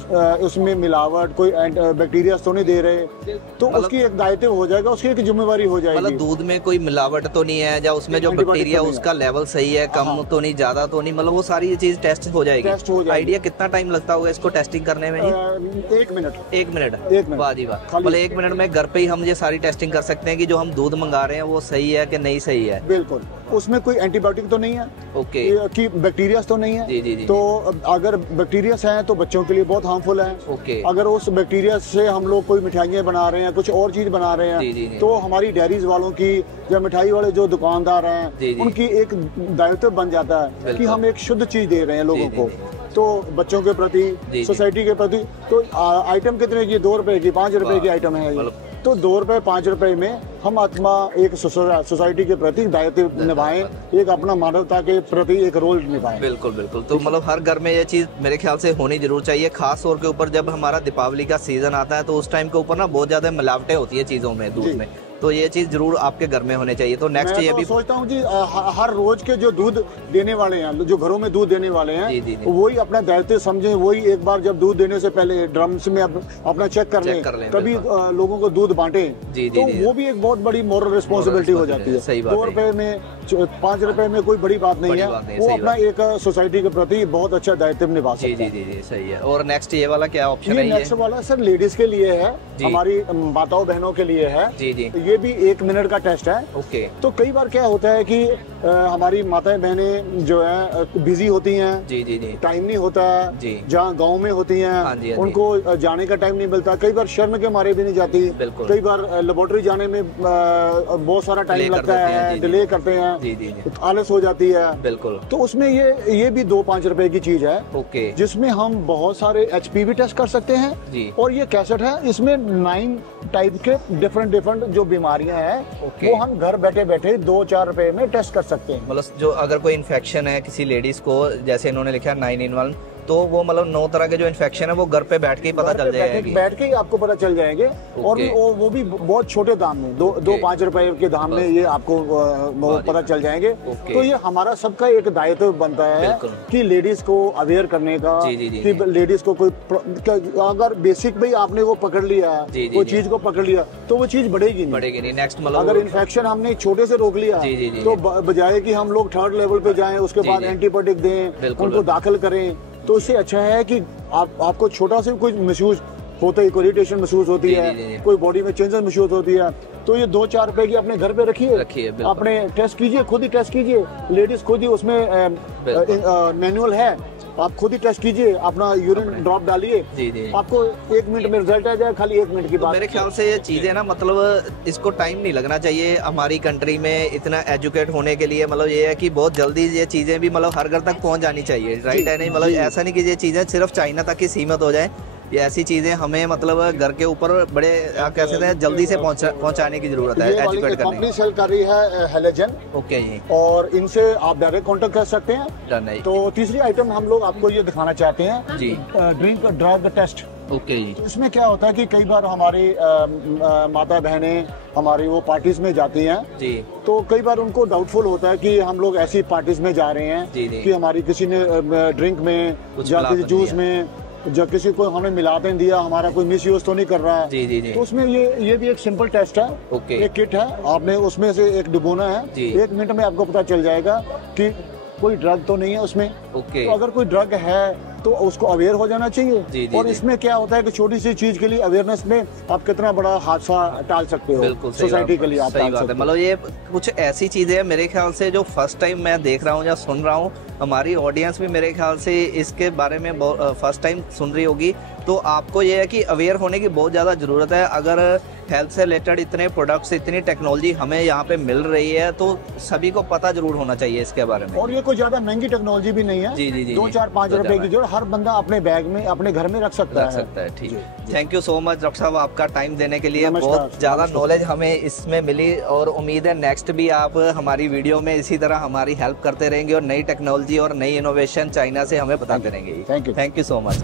उसमें मिलावट, कोई बैक्टीरिया तो नहीं दे रहे, तो उसकी एक दायित्व हो जाएगा, उसकी एक जिम्मेवारी हो जाएगी। मतलब दूध में कोई मिलावट तो नहीं है, या उसमें जो बैक्टीरिया उसका लेवल सही है, कम तो नहीं, ज्यादा तो नहीं, मतलब वो सारी ये चीज टेस्ट हो जाएगी। आइडिया कितना टाइम लगता होगा इसको टेस्टिंग करने में? 1 मिनट। 1 मिनट? वाह जी वाह। मतलब 1 मिनट में घर पे ही हम ये सारी टेस्टिंग कर सकते हैं कि जो हम दूध मंगा रहे हैं वो सही है कि नहीं सही है। बिल्कुल, उसमें कोई एंटीबायोटिक तो नहीं है, कि बैक्टीरिया तो नहीं है। जी। तो अगर बैक्टीरिया हैं तो बच्चों के लिए बहुत हार्मफुल है। अगर उस बैक्टीरिया से हम लोग कोई मिठाइयाँ बना रहे हैं, कुछ और चीज बना रहे हैं, तो हमारी डेयरीज वालों की या मिठाई वाले जो दुकानदार हैं उनकी एक दायित्व बन जाता है कि हम एक शुद्ध चीज दे रहे हैं लोगों को। तो बच्चों के प्रति, सोसाइटी के प्रति, तो आइटम कितने की? 2 रुपए की, 5 रुपए की आइटम है ये। तो 2 रुपए 5 रुपए में हम आत्मा एक सोसाइटी के प्रति दायित्व निभाएं, एक अपना मानवता के प्रति एक रोल निभाएं। बिल्कुल बिल्कुल। तो मतलब हर घर में ये चीज मेरे ख्याल से होनी जरूर चाहिए, खास तौर के ऊपर जब हमारा दीपावली का सीजन आता है, तो उस टाइम के ऊपर ना बहुत ज्यादा मिलावटें होती है चीजों में, दूध में, तो ये चीज जरूर आपके घर में होने चाहिए। तो नेक्स्ट ये भी सोचता हूँ जी, हर रोज के जो दूध देने वाले हैं, जो घरों में दूध देने वाले हैं, वही अपना दायित्व समझे, वही एक बार जब दूध देने से पहले ड्रम्स में अपना चेक कर लें, तभी लोगों को दूध बांटे, तो वो भी एक बहुत बड़ी मॉरल रिस्पॉन्सिबिलिटी हो जाती है। 2 रुपए में, 5 रुपए में कोई बड़ी बात नहीं है, वो अपना एक सोसाइटी के प्रति बहुत अच्छा दायित्व निभा सकता है। जी, सही है। और नेक्स्ट ये वाला क्या ऑप्शन है? नेक्स्ट वाला सर लेडीज के लिए है, हमारी माताओं बहनों के लिए है। जी। ये भी 1 मिनट का टेस्ट है। तो कई बार क्या होता है कि हमारी माताएं बहनें जो है बिजी होती हैं, जी, टाइम नहीं होता है, जहाँ गांव में होती हैं उनको जाने का टाइम नहीं मिलता, कई बार शर्म के मारे भी नहीं जाती, कई बार लेबोरेटरी जाने में बहुत सारा टाइम लगता है, डिले करते हैं, आलस हो जाती है। बिल्कुल। तो उसमें ये भी 2-5 रुपए की चीज है, जिसमें हम बहुत सारे HPV टेस्ट कर सकते हैं। और ये कैसेट है, इसमें 9 टाइप के डिफरेंट जो बीमारियां हैं वो हम घर बैठे बैठे 2-4 रुपए में टेस्ट कर सकते हैं। मतलब जो अगर कोई इन्फेक्शन है किसी लेडीज को, जैसे इन्होंने लिखा 9 in 1, तो वो मतलब 9 तरह के जो इन्फेक्शन है वो घर पे बैठ के ही पता चल जाएगा, बैठ के ही आपको पता चल जाएंगे। और वो भी बहुत छोटे दाम में, 2-5 रुपए के दाम में ये आपको पता चल जाएंगे। तो ये हमारा सबका एक दायित्व बनता है कि लेडीज को अवेयर करने का, कि लेडीज को कोई अगर बेसिक भाई आपने वो पकड़ लिया, वो चीज को पकड़ लिया, तो वो चीज बढ़ेगी नहीं। नेक्स्ट मतलब अगर इन्फेक्शन हमने छोटे से रोक लिया, तो बजाय कि हम लोग 3rd लेवल पे जाएं, उसके बाद एंटीबायोटिक दें, उनको दाखिल करें, तो इससे अच्छा है कि आपको छोटा से कोई महसूस होता है, कोई इरिटेशन महसूस होती है, कोई बॉडी में चेंजेस महसूस होती है, तो ये 2-4 रुपए की अपने घर पे रखिए, अपने टेस्ट कीजिए, खुद ही टेस्ट कीजिए, लेडीज खुद ही उसमें मैनुअल है, आप खुद ही टेस्ट कीजिए, अपना यूरिन ड्रॉप डालिए, आपको 1 मिनट में रिजल्ट आ जाए, खाली 1 मिनट की बात। मेरे ख्याल से ये चीजें ना, मतलब इसको टाइम नहीं लगना चाहिए हमारी कंट्री में इतना एजुकेट होने के लिए। मतलब ये है कि बहुत जल्दी ये चीजें भी मतलब हर घर तक पहुंच जानी चाहिए, राइट है नहीं? मतलब ऐसा नहीं कि ये चीजें सिर्फ चाइना तक ही सीमित हो जाए, ये ऐसी चीजें हमें मतलब घर के ऊपर बड़े कैसे हैं जल्दी से पहुंचाने की जरूरत है, एजुकेट करने की। कंपनी सेल कर रही है हेलोजन, और इनसे आप डायरेक्ट कांटेक्ट कर सकते हैं। तो तीसरी आइटम हम लोग आपको ये दिखाना चाहते हैं जी, ड्रिंक ड्रग टेस्ट। तो इसमें क्या होता है कि कई बार हमारी माता बहनें हमारी वो पार्टीज में जाती हैं जी, तो कई बार उनको डाउटफुल होता है कि हम लोग ऐसी पार्टीज में जा रहे हैं कि हमारी किसी ने ड्रिंक में या किसी जूस में जब किसी को हमें मिलाते दिया, हमारा कोई मिस यूज तो नहीं कर रहा है। जी। तो उसमें ये भी एक सिंपल टेस्ट है, एक किट है, आपने उसमें से एक डुबोना है, 1 मिनट में आपको पता चल जाएगा कि कोई ड्रग तो नहीं है उसमें। तो अगर कोई ड्रग है तो उसको अवेयर हो जाना चाहिए। और इसमें क्या होता है कि छोटी सी चीज के लिए अवेयरनेस में आप कितना बड़ा हादसा टाल सकते हो, सोसाइटी के लिए आप टाल सकते हो। मतलब ये कुछ ऐसी चीजें हैं मेरे ख्याल से जो फर्स्ट टाइम मैं देख रहा हूँ या सुन रहा हूँ, हमारी ऑडियंस भी मेरे ख्याल से इसके बारे में फर्स्ट टाइम सुन रही होगी। तो आपको ये है कि अवेयर होने की बहुत ज़्यादा ज़रूरत है। अगर हेल्थ से रिलेटेड इतने प्रोडक्ट्स, इतनी टेक्नोलॉजी हमें यहाँ पे मिल रही है तो सभी को पता जरूर होना चाहिए इसके बारे में। और ये कोई ज्यादा महंगी टेक्नोलॉजी भी नहीं है, जी 2-4-5 रुपए की जो हर बंदा अपने बैग में अपने घर में रख सकता है। ठीक है, thank you so much doctor साहब आपका टाइम देने के लिए। बहुत ज़्यादा नॉलेज हमें इसमें मिली और उम्मीद है नेक्स्ट भी आप हमारी वीडियो में इसी तरह हमारी हेल्प करते रहेंगे और नई टेक्नोलॉजी और नई इनोवेशन चाइना से हमें बताते रहेंगे। Thank you so much.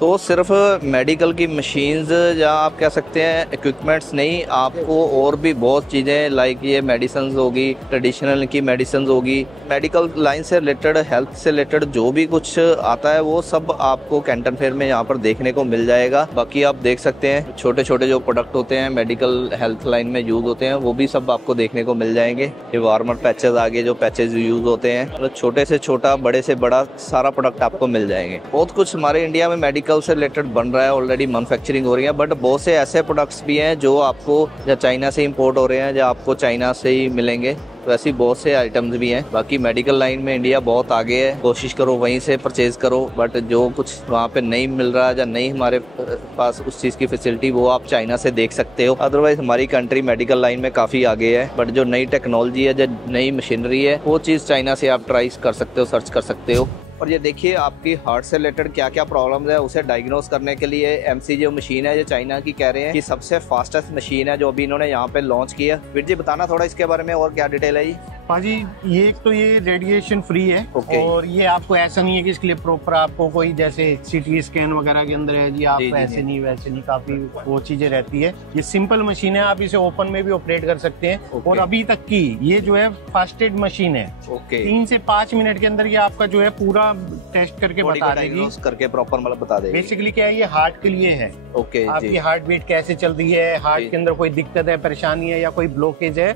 तो सिर्फ मेडिकल की मशीन्स या आप कह सकते हैं इक्विपमेंट्स नहीं, आपको और भी बहुत चीज़ें लाइक ये मेडिसिन होगी, ट्रेडिशनल की मेडिसिन होगी, मेडिकल लाइन से रिलेटेड, हेल्थ से रिलेटेड जो भी कुछ आता है वो सब आपको कैंटन फेयर में यहाँ पर देखने को मिल जाएगा। बाकी आप देख सकते हैं छोटे छोटे जो प्रोडक्ट होते हैं मेडिकल हेल्थ लाइन में यूज होते हैं वो भी सब आपको देखने को मिल जाएंगे। ये वार्मर पैचेज आगे जो पैचेज यूज होते हैं, मतलब छोटे से छोटा बड़े से बड़ा सारा प्रोडक्ट आपको मिल जाएंगे। बहुत कुछ हमारे इंडिया में मेडिकल से रिलेटेड बन रहा है, ऑलरेडी मैन्युफैक्चरिंग हो रही है, बट बहुत से ऐसे प्रोडक्ट्स भी हैं जो आपको या चाइना से इंपोर्ट हो रहे हैं या आपको चाइना से ही मिलेंगे। तो ऐसी बहुत से आइटम्स भी हैं। बाकी मेडिकल लाइन में इंडिया बहुत आगे है, कोशिश करो वहीं से परचेज करो, बट जो कुछ वहाँ पे नहीं मिल रहा है या नहीं हमारे पास उस चीज़ की फैसिलिटी वो आप चाइना से देख सकते हो। अदरवाइज हमारी कंट्री मेडिकल लाइन में काफ़ी आगे है, बट जो नई टेक्नोलॉजी है, जो नई मशीनरी है, वो चीज़ चाइना से आप ट्राई कर सकते हो, सर्च कर सकते हो। और ये देखिए आपकी हार्ट से रिलेटेड क्या क्या प्रॉब्लम्स है उसे डायग्नोस करने के लिए एमसी जो मशीन है, ये चाइना की कह रहे हैं कि सबसे फास्टेस्ट मशीन है जो अभी इन्होंने यहाँ पे लॉन्च की है। वीर जी बताना थोड़ा इसके बारे में और क्या डिटेल है जी। पाजी ये तो ये रेडिएशन फ्री है। और ये आपको ऐसा नहीं है कि इसके लिए प्रॉपर आपको कोई जैसे सिटी स्कैन वगैरह के अंदर है जी आप ऐसे नहीं वैसे नहीं, काफी वो चीजें रहती है। ये सिंपल मशीन है, आप इसे ओपन में भी ऑपरेट कर सकते हैं। और अभी तक की ये जो है फास्टेड मशीन है। 3 से 5 मिनट के अंदर ये आपका जो है पूरा टेस्ट करके बता देगी, करके प्रॉपर मतलब बता देगी। बेसिकली क्या है, ये हार्ट के लिए है। आपकी हार्ट बीट कैसे चल रही है, हार्ट के अंदर कोई दिक्कत है, परेशानी है या कोई ब्लॉकेज है,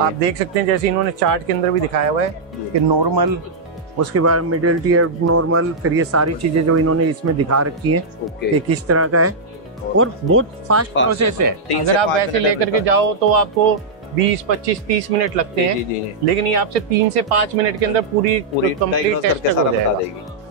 आप देख सकते हैं। जैसे इन्होंने चार्ट के अंदर भी दिखाया हुआ है कि नॉर्मल, उसके बाद मिडिल टियर नॉर्मल, फिर ये सारी चीजें जो इन्होंने इसमें दिखा रखी है कि किस तरह का है। और बहुत फास्ट प्रोसेस है। अगर आप वैसे लेकर के जाओ तो आपको 20, 25, 30 मिनट लगते हैं, लेकिन ये आपसे 3 से 5 मिनट के अंदर पूरी कंप्लीट टेस्ट हो जाएगा।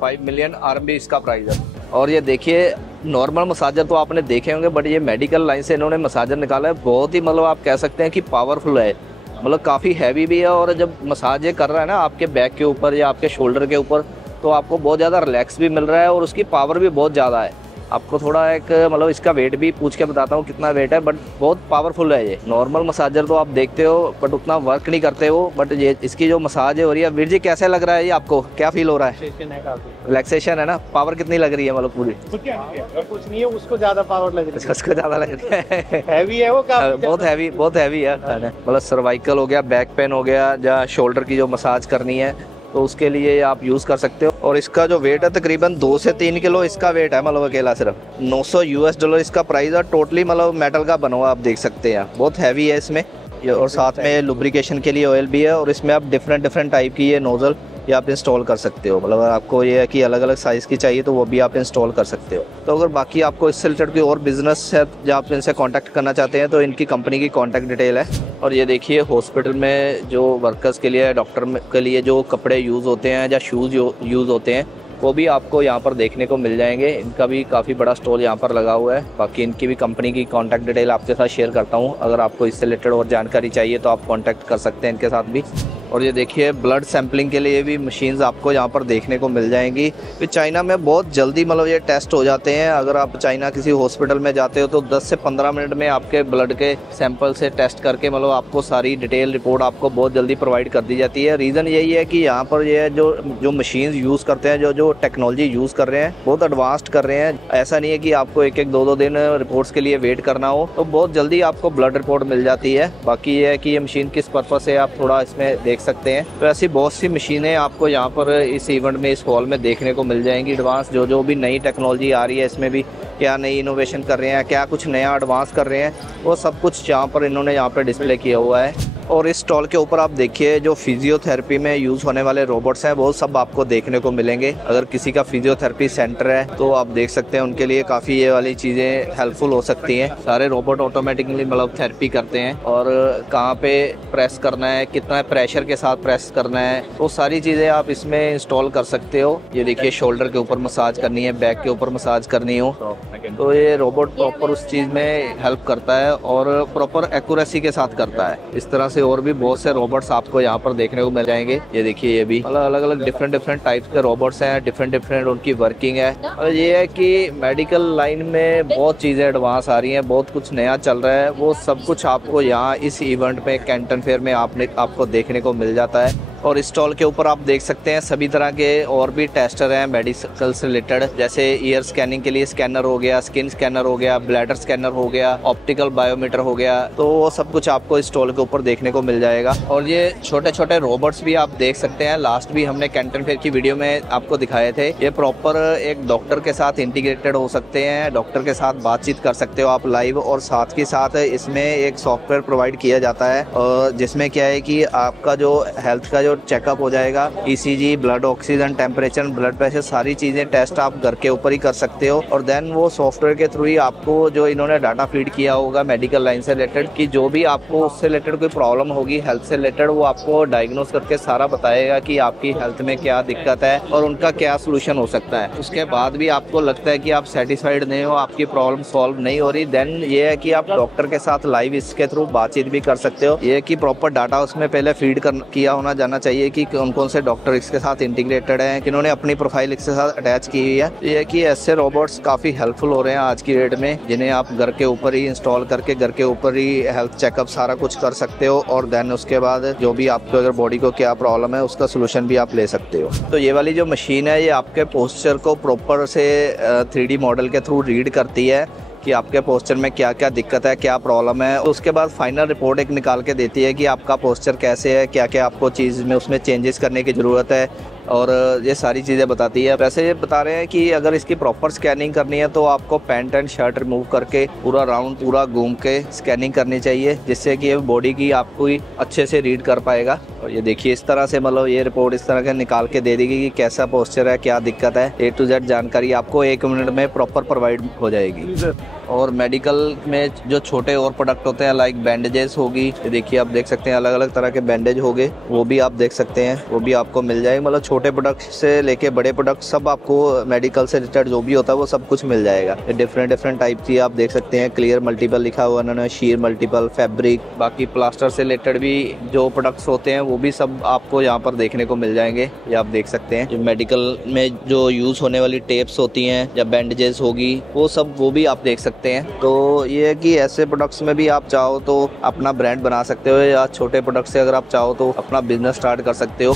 5 मिलियन RMB इसका प्राइस है। और ये देखिए नॉर्मल मसाजर तो आपने देखे होंगे, बट ये मेडिकल लाइन से इन्होंने मसाजर निकाला है, बहुत ही मतलब आप कह सकते हैं कि पावरफुल है, मतलब काफ़ी हैवी भी है। और जब मसाज कर रहा है ना आपके बैक के ऊपर या आपके शोल्डर के ऊपर, तो आपको बहुत ज़्यादा रिलैक्स भी मिल रहा है और उसकी पावर भी बहुत ज़्यादा है। आपको थोड़ा एक मतलब इसका वेट भी पूछ के बताता हूँ कितना वेट है, बट बहुत पावरफुल है ये। नॉर्मल मसाजर तो आप देखते हो बट उतना वर्क नहीं करते हो, बट ये इसकी जो मसाज हो रही है। वीर जी कैसे लग रहा है ये आपको, क्या फील हो रहा है? रिलैक्सेशन है ना, पावर कितनी लग रही है मतलब पूरी? कुछ नहीं है, उसको ज्यादा पावर लग रही है। उसको ज्यादा लग रही है, हैवी है वो, बहुत हैवी है। मतलब सर्वाइकल हो गया, बैक पेन हो गया या शोल्डर की जो मसाज करनी है तो उसके लिए आप यूज़ कर सकते हो। और इसका जो वेट है तकरीबन 2 से 3 किलो इसका वेट है, मतलब अकेला सिर्फ $900 US इसका प्राइस है। टोटली मतलब मेटल का बना हुआ आप देख सकते हैं, बहुत हैवी है इसमें। और साथ में लुब्रिकेशन के लिए ऑयल भी है और इसमें आप डिफरेंट टाइप की ये नोजल ये आप इंस्टॉल कर सकते हो। मतलब अगर आपको ये है कि अलग अलग साइज़ की चाहिए तो वो भी आप इंस्टॉल कर सकते हो। तो अगर बाकी आपको इससे रिलेटेड कोई और बिजनेस है या आप इनसे कांटेक्ट करना चाहते हैं तो इनकी कंपनी की कांटेक्ट डिटेल है। और ये देखिए हॉस्पिटल में जो वर्कर्स के लिए, डॉक्टर के लिए जो कपड़े यूज़ होते हैं या शूज़ यूज़ होते हैं वो भी आपको यहाँ पर देखने को मिल जाएंगे। इनका भी काफ़ी बड़ा स्टॉल यहाँ पर लगा हुआ है। बाकी इनकी भी कंपनी की कांटेक्ट डिटेल आपके साथ शेयर करता हूँ, अगर आपको इससे रिलेटेड और जानकारी चाहिए तो आप कांटेक्ट कर सकते हैं इनके साथ भी। और ये देखिए ब्लड सैंपलिंग के लिए भी मशीन्स आपको यहाँ पर देखने को मिल जाएंगी। फिर चाइना में बहुत जल्दी मतलब ये टेस्ट हो जाते हैं। अगर आप चाइना किसी हॉस्पिटल में जाते हो तो 10 से 15 मिनट में आपके ब्लड के सैंपल से टेस्ट करके मतलब आपको सारी डिटेल रिपोर्ट आपको बहुत जल्दी प्रोवाइड कर दी जाती है। रीज़न यही है कि यहाँ पर ये जो मशीन्स यूज़ करते हैं, जो टेक्नोलॉजी यूज़ कर रहे हैं, बहुत एडवांस्ड कर रहे हैं। ऐसा नहीं है कि आपको 1-1, 2-2 दिन रिपोर्ट्स के लिए वेट करना हो, तो बहुत जल्दी आपको ब्लड रिपोर्ट मिल जाती है। बाकी ये है कि ये मशीन किस पर्पज़ से आप थोड़ा इसमें देख सकते हैं। तो ऐसी बहुत सी मशीनें आपको यहाँ पर इस इवेंट में, इस हॉल में देखने को मिल जाएंगी। एडवांस जो भी नई टेक्नोलॉजी आ रही है, इसमें भी क्या नई इनोवेशन कर रहे हैं, क्या कुछ नया एडवांस कर रहे हैं, वो सब कुछ यहाँ पर इन्होंने यहाँ पर डिस्प्ले किया हुआ है। और इस स्टॉल के ऊपर आप देखिए जो फिजियोथेरेपी में यूज़ होने वाले रोबोट्स हैं वो सब आपको देखने को मिलेंगे। अगर किसी का फिजियोथेरेपी सेंटर है तो आप देख सकते हैं, उनके लिए काफ़ी ये वाली चीज़ें हेल्पफुल हो सकती हैं। सारे रोबोट ऑटोमेटिकली मतलब थेरेपी करते हैं और कहाँ पे प्रेस करना है, कितना प्रेशर के साथ प्रेस करना है, वो सारी चीज़ें आप इसमें इंस्टॉल कर सकते हो। ये देखिए शोल्डर के ऊपर मसाज करनी है, बैक के ऊपर मसाज करनी हो तो ये रोबोट प्रॉपर उस चीज़ में हेल्प करता है और प्रॉपर एक्यूरेसी के साथ करता है। इस तरह से और भी बहुत से रोबोट्स आपको यहाँ पर देखने को मिल जाएंगे। ये देखिए ये भी अलग अलग डिफरेंट टाइप्स के रोबोट्स हैं, डिफरेंट उनकी वर्किंग है। और ये है कि मेडिकल लाइन में बहुत चीज़ें एडवांस आ रही हैं, बहुत कुछ नया चल रहा है, वो सब कुछ आपको यहाँ इस इवेंट में कैंटन फेयर में आपको देखने को मिल जाता है। और स्टॉल के ऊपर आप देख सकते हैं सभी तरह के और भी टेस्टर हैं मेडिकल से रिलेटेड, जैसे ईयर स्कैनिंग के लिए स्कैनर हो गया, स्किन स्कैनर हो गया, ब्लैडर स्कैनर हो गया, ऑप्टिकल बायोमीटर हो गया। तो वो सब कुछ आपको स्टॉल के ऊपर देखने को मिल जाएगा। और ये छोटे छोटे रोबोट्स भी आप देख सकते हैं। लास्ट भी हमने कैंटन फेयर की वीडियो में आपको दिखाए थे। ये प्रॉपर एक डॉक्टर के साथ इंटीग्रेटेड हो सकते हैं, डॉक्टर के साथ बातचीत कर सकते हो आप लाइव। और साथ के साथ इसमें एक सॉफ्टवेयर प्रोवाइड किया जाता है जिसमें क्या है कि आपका जो हेल्थ का जो चेकअप हो जाएगा, ECG, blood oxygen, temperature, blood pressure, सारी चीजें टेस्ट आप घर के ऊपर ही कर सकते हो। और देन वो सॉफ्टवेयर के थ्रू ही आपको जो इन्होंने डाटा फीड किया होगा मेडिकल लाइन से रिलेटेड कि जो भी आपको उससे रिलेटेड कोई प्रॉब्लम होगी हेल्थ से रिलेटेड, वो आपको डायग्नोस करके सारा बताएगा कि आपकी हेल्थ में क्या दिक्कत है और उनका क्या सोल्यूशन हो सकता है। उसके बाद भी आपको लगता है कि आप सेटिस्फाइड नहीं हो, आपकी प्रॉब्लम सॉल्व नहीं हो रही, देन ये है कि आप डॉक्टर के साथ लाइव इसके थ्रू बातचीत भी कर सकते हो। ये कि प्रॉपर डाटा उसमें पहले फीड किया होना जाना चाहिए कि कौन कौन से डॉक्टर इसके साथ इंटीग्रेटेड हैं, किन्होंने अपनी प्रोफाइल इसके साथ अटैच की हुई है। ये कि ऐसे रोबोट्स काफ़ी हेल्पफुल हो रहे हैं आज की डेट में, जिन्हें आप घर के ऊपर ही इंस्टॉल करके घर के ऊपर ही हेल्थ चेकअप सारा कुछ कर सकते हो। और देन उसके बाद जो भी आपको अगर बॉडी को क्या प्रॉब्लम है उसका सोल्यूशन भी आप ले सकते हो। तो ये वाली जो मशीन है ये आपके पोस्चर को प्रॉपर से 3D मॉडल के थ्रू रीड करती है कि आपके पोस्चर में क्या क्या दिक्कत है, क्या प्रॉब्लम है। उसके बाद फाइनल रिपोर्ट एक निकाल के देती है कि आपका पोस्चर कैसे है, क्या क्या आपको चीज़ में उसमें चेंजेस करने की ज़रूरत है, और ये सारी चीज़ें बताती है। वैसे ये बता रहे हैं कि अगर इसकी प्रॉपर स्कैनिंग करनी है तो आपको पैंट एंड शर्ट रिमूव करके पूरा राउंड पूरा घूम के स्कैनिंग करनी चाहिए, जिससे कि ये बॉडी की आपको अच्छे से रीड कर पाएगा। और ये देखिए इस तरह से मतलब ये रिपोर्ट इस तरह के निकाल के दे देगी कि कैसा पोस्चर है, क्या दिक्कत है, A to Z जानकारी आपको 1 मिनट में प्रॉपर प्रोवाइड हो जाएगी। और मेडिकल में जो छोटे और प्रोडक्ट होते हैं लाइक बैंडेजेस होगी, ये देखिए आप देख सकते हैं अलग अलग तरह के बैंडेज हो गए, वो भी आप देख सकते हैं, वो भी आपको मिल जाएगा। मतलब छोटे प्रोडक्ट से लेके बड़े प्रोडक्ट सब आपको मेडिकल से रिलेटेड जो भी होता है वो सब कुछ मिल जाएगा। डिफरेंट टाइप की आप देख सकते हैं, क्लियर मल्टीपल लिखा हुआ उन्होंने, शीर मल्टीपल, फैब्रिक, बाकी प्लास्टर से रिलेटेड भी जो प्रोडक्ट्स होते हैं वो भी सब आपको यहाँ पर देखने को मिल जाएंगे। ये आप देख सकते हैं जो मेडिकल में जो यूज होने वाली टेप्स होती हैं या बैंडेजेस होगी वो भी आप देख सकते हैं। तो ये है कि ऐसे प्रोडक्ट्स में भी आप चाहो तो अपना ब्रांड बना सकते हो, या छोटे प्रोडक्ट से अगर आप चाहो तो अपना बिजनेस स्टार्ट कर सकते हो।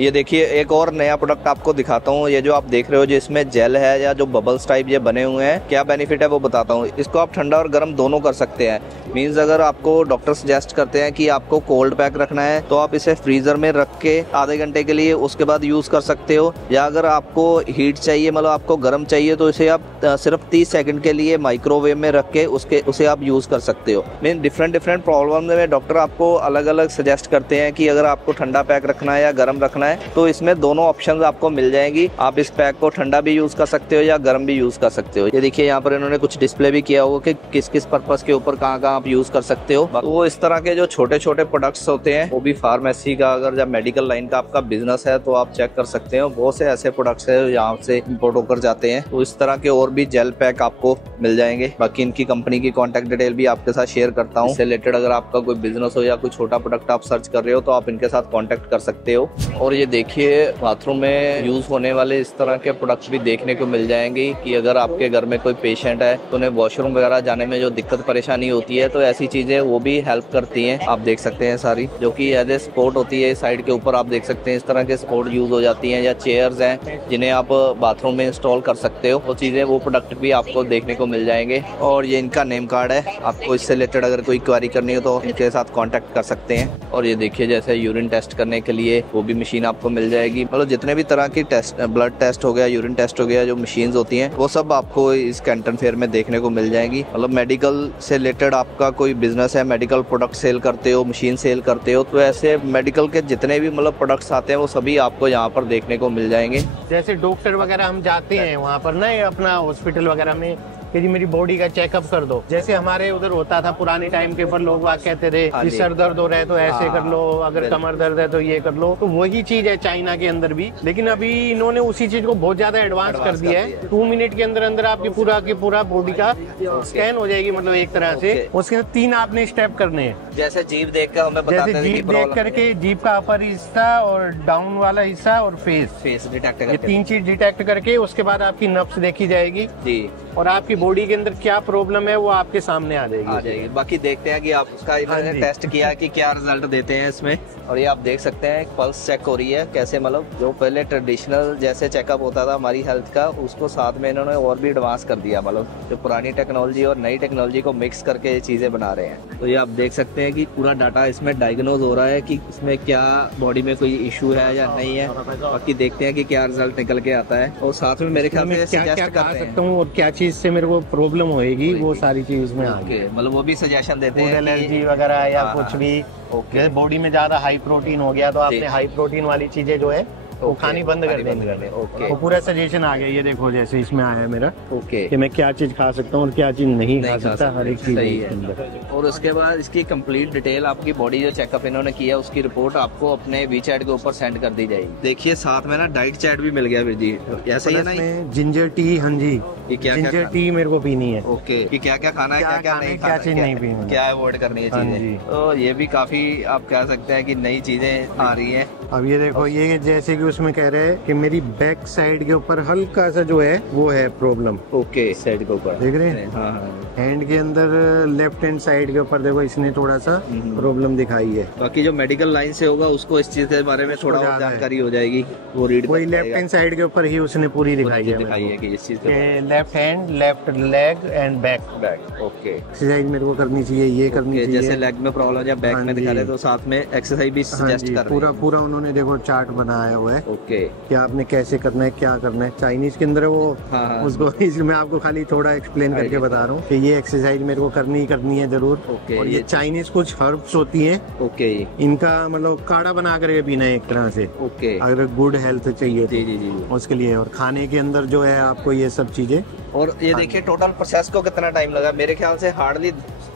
ये देखिए एक और नया प्रोडक्ट आपको दिखाता हूँ। ये जो आप देख रहे हो जिसमें जेल है या जो बबल्स टाइप ये बने हुए हैं, क्या बेनिफिट है वो बताता हूँ। इसको आप ठंडा और गर्म दोनों कर सकते हैं। मींस अगर आपको डॉक्टर सजेस्ट करते हैं कि आपको कोल्ड पैक रखना है तो आप इसे फ्रीजर में रख के आधे घंटे के लिए उसके बाद यूज कर सकते हो, या अगर आपको हीट चाहिए मतलब आपको गर्म चाहिए तो इसे आप सिर्फ 30 सेकंड के लिए माइक्रोवेव में रख के उसे आप यूज कर सकते हो। मीन डिफरेंट प्रॉब्लम में डॉक्टर आपको अलग अलग सजेस्ट करते हैं कि अगर आपको ठंडा पैक रखना है या गर्म रखना है, तो इसमें दोनों ऑप्शंस आपको मिल जाएंगी। आप इस पैक को ठंडा भी यूज कर सकते हो या गर्म भी यूज कर सकते हो। ये देखिए यहाँ पर इन्होंने कुछ डिस्प्ले भी किया हुआ कि किस किस पर्पस के ऊपर कहाँ आप यूज कर सकते हो। वो इस तरह के जो छोटे छोटे प्रोडक्ट्स होते हैं वो भी फार्मेसी का अगर जब मेडिकल लाइन का आपका बिजनेस है तो आप चेक कर सकते हो। बहुत से ऐसे प्रोडक्ट्स है यहाँ से इम्पोर्ट होकर जाते हैं, तो इस तरह के और भी जेल पैक आपको मिल जाएंगे। बाकी इनकी कंपनी की कॉन्टेक्ट डिटेल भी आपके साथ शेयर करता हूँ। इससे रिलेटेड अगर आपका कोई बिजनेस हो या कोई छोटा प्रोडक्ट आप सर्च कर रहे हो तो आप इनके साथ कॉन्टेक्ट कर सकते हो। और ये देखिए बाथरूम में यूज होने वाले इस तरह के प्रोडक्ट्स भी देखने को मिल जाएंगे कि अगर आपके घर में कोई पेशेंट है तो उन्हें वॉशरूम वगैरह जाने में जो दिक्कत परेशानी होती है, तो ऐसी चीजें वो भी हेल्प करती हैं। आप देख सकते हैं सारी जो कि एज ए सपोर्ट होती है। साइड के ऊपर आप देख सकते हैं इस तरह के सपोर्ट यूज हो जाती हैं, या चेयर्स हैं जिन्हें आप बाथरूम में इंस्टॉल कर सकते हो। वो चीजें वो प्रोडक्ट भी आपको देखने को मिल जाएंगे। और ये इनका नेम कार्ड है, आपको इससे रिलेटेड अगर कोई क्वेरी करनी हो तो इनके साथ कॉन्टेक्ट कर सकते हैं। और ये देखिए जैसे यूरिन टेस्ट करने के लिए वो भी मशीन आपको मिल जाएगी। मतलब जितने भी तरह की टेस्ट, ब्लड टेस्ट हो गया, यूरिन टेस्ट हो गया, जो मशीन्स होती हैं वो सब आपको इस कैंटन फेयर में देखने को मिल जाएंगी। मतलब मेडिकल से रिलेटेड आपका कोई बिजनेस है, मेडिकल प्रोडक्ट सेल करते हो, मशीन सेल करते हो, तो ऐसे मेडिकल के जितने भी मतलब प्रोडक्ट्स आते हैं वो सभी आपको यहाँ पर देखने को मिल जाएंगे। जैसे डॉक्टर वगैरह हम जाते हैं वहाँ पर ना, अपना हॉस्पिटल वगैरह में कि जी मेरी बॉडी का चेकअप कर दो। जैसे हमारे उधर होता था पुराने टाइम के ऊपर, लोग बात कहते थे कि सर दर्द हो रहा है तो ऐसे कर लो, अगर कमर दर्द है तो ये कर लो। तो वही चीज है चाइना के अंदर भी, लेकिन अभी इन्होंने उसी चीज को बहुत ज्यादा एडवांस कर दिया है। 2 मिनट के अंदर अंदर आपकी पूरा बॉडी का स्कैन हो जाएगी, मतलब एक तरह से। उसके 3 आपने स्टेप करने हैं। जैसे जीभ देख कर हमें बताते हैं, जैसे जीभ देख करके जीभ का अपर हिस्सा और डाउन वाला हिस्सा और फेस डिटेक्ट करके, ये 3 चीज डिटेक्ट करके उसके बाद आपकी नब्ज देखी जाएगी जी, और आपकी बॉडी के अंदर क्या प्रॉब्लम है वो आपके सामने आ जाएगी। बाकी देखते हैं कि आप उसका इन्होंने टेस्ट किया कि क्या रिजल्ट देते हैं इसमें। और ये आप देख सकते हैं पल्स चेक हो रही है कैसे, मतलब जो पहले ट्रेडिशनल जैसे चेकअप होता था हमारी हेल्थ का, उसको साथ में इन्होंने और भी एडवांस कर दिया, मतलब जो पुरानी टेक्नोलॉजी और नई टेक्नोलॉजी को मिक्स करके ये चीजें बना रहे हैं। तो ये आप देख सकते हैं कि पूरा डाटा इसमें डायग्नोज हो रहा है कि इसमें क्या बॉडी में कोई इशू है या नहीं है। बाकी देखते हैं कि क्या रिजल्ट निकल के आता है, और साथ में मेरे ख्याल से क्या खा सकता हूँ और क्या चीज से मेरे को प्रॉब्लम होएगी, वो सारी चीज में मतलब वो भी सजेशन देते हैं, एलर्जी वगैरह या कुछ भी। जैसे बॉडी में ज्यादा हाई प्रोटीन हो गया तो आपने हाई प्रोटीन वाली चीजें जो है वो खानी बंद कर देंगे। तो पूरा सजेशन आ गया, ये देखो जैसे इसमें आया मेरा कि मैं क्या चीज खा सकता हूँ और क्या चीज नहीं खा सकता, हर एक चीज है। और उसके बाद इसकी कंप्लीट डिटेल, आपकी बॉडी जो चेकअप इन्होंने किया उसकी रिपोर्ट आपको अपने वीचैट के ऊपर सेंड कर दी जाएगी। देखिए साथ में ना डाइट चार्ट भी मिल गया जी, ऐसा ही है ना? जिंजर टी, हाँ जी, जिंजर टी मेरे को पीनी है। ओके, कि क्या क्या खाना है, क्या क्या नहीं खाना, क्या चीज नहीं पीनी, क्या अवॉइड करनी है चीजें। तो ये भी काफी आप कह सकते हैं कि नई चीजें आ रही है। अब ये देखो, ये जैसे कि उसमें कह रहे हैं कि मेरी बैक साइड के ऊपर हल्का सा जो है वो है प्रॉब्लम। ओके, साइड के ऊपर देख रहे हैं, हैंड के अंदर लेफ्ट हैंड साइड के ऊपर देखो इसने थोड़ा सा प्रॉब्लम दिखाई है। बाकी जो मेडिकल लाइन से होगा उसको इस चीज के बारे में थोड़ा और जानकारी हो जाएगी, वो रीड वही लेफ्ट हैंड साइड के ऊपर ही उसने पूरी दिखाई है कि इस चीज left hand, left leg and back. Okay, exercise मेरे को करनी चाहिए, ये करनी चाहिए। जैसे लेग में प्रॉब्लम या बैक में दिखा रहे तो साथ में एक्सरसाइज भी सजेस्ट कर रहे हैं। पूरा उन्होंने देखो चार्ट बनाया हुआ है। ओके, कि आपने कैसे करना है, क्या करना है। चाइनीज के अंदर वो उसको मैं आपको खाली थोड़ा एक्सप्लेन करके बता रहा हूँ कि ये एक्सरसाइज मेरे को करनी है जरूर। और ये चाइनीज कुछ हर्ब्स होती हैं, इनका मतलब काढ़ा बना कर पीना है एक तरह से। अगर गुड हेल्थ चाहिए तो उसके लिए। और खाने के अंदर जो है आपको ये सब चीजें। और ये देखिए टोटल प्रोसेस को कितना टाइम लगा, मेरे ख्याल से हार्डली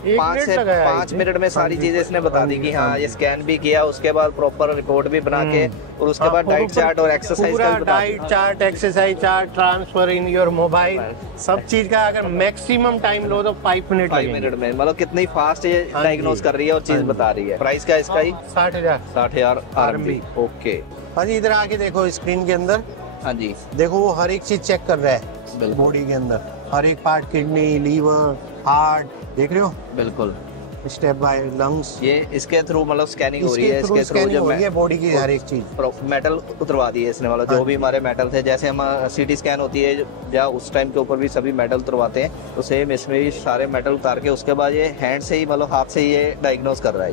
5 मिनट में सारी चीजें इसने बता दी कि हाँ ये स्कैन भी किया, उसके बाद प्रॉपर रिपोर्ट भी बना के, और उसके बाद डाइट चार्ट और एक्सरसाइज का diet chart, exercise chart, transfer in your mobile, सब चीज का अगर मैक्सिमम टाइम लो तो 5 मिनट में। मतलब कितनी फास्ट ये डायग्नोज कर रही है और चीज बता रही है। प्राइस क्या इसका ही? 60,000 RMB। ओके, भाजी इधर आके देखो स्क्रीन के अंदर। हाँ जी, देखो वो हर एक चीज चेक कर रहा है बॉडी के अंदर, हर एक पार्ट, किडनी, लीवर, हार्ट, देख रहे हो? बिल्कुल, स्टेप बाय लंग्स। ये इसके थ्रू मतलब स्कैनिंग हो रही है, इसके थ्रू जो है बॉडी की हर एक चीज मेटल उतरवा दी है इसने, मतलब जो भी हमारे मेटल थे, जैसे हम सीटी स्कैन होती है या उस टाइम के ऊपर भी सभी मेटल उतरवाते हैं, तो सेम इसमें भी सारे मेटल उतार के उसके बाद ये हैंड से ही मतलब हाथ से ही ये डायग्नोज कर रहा है।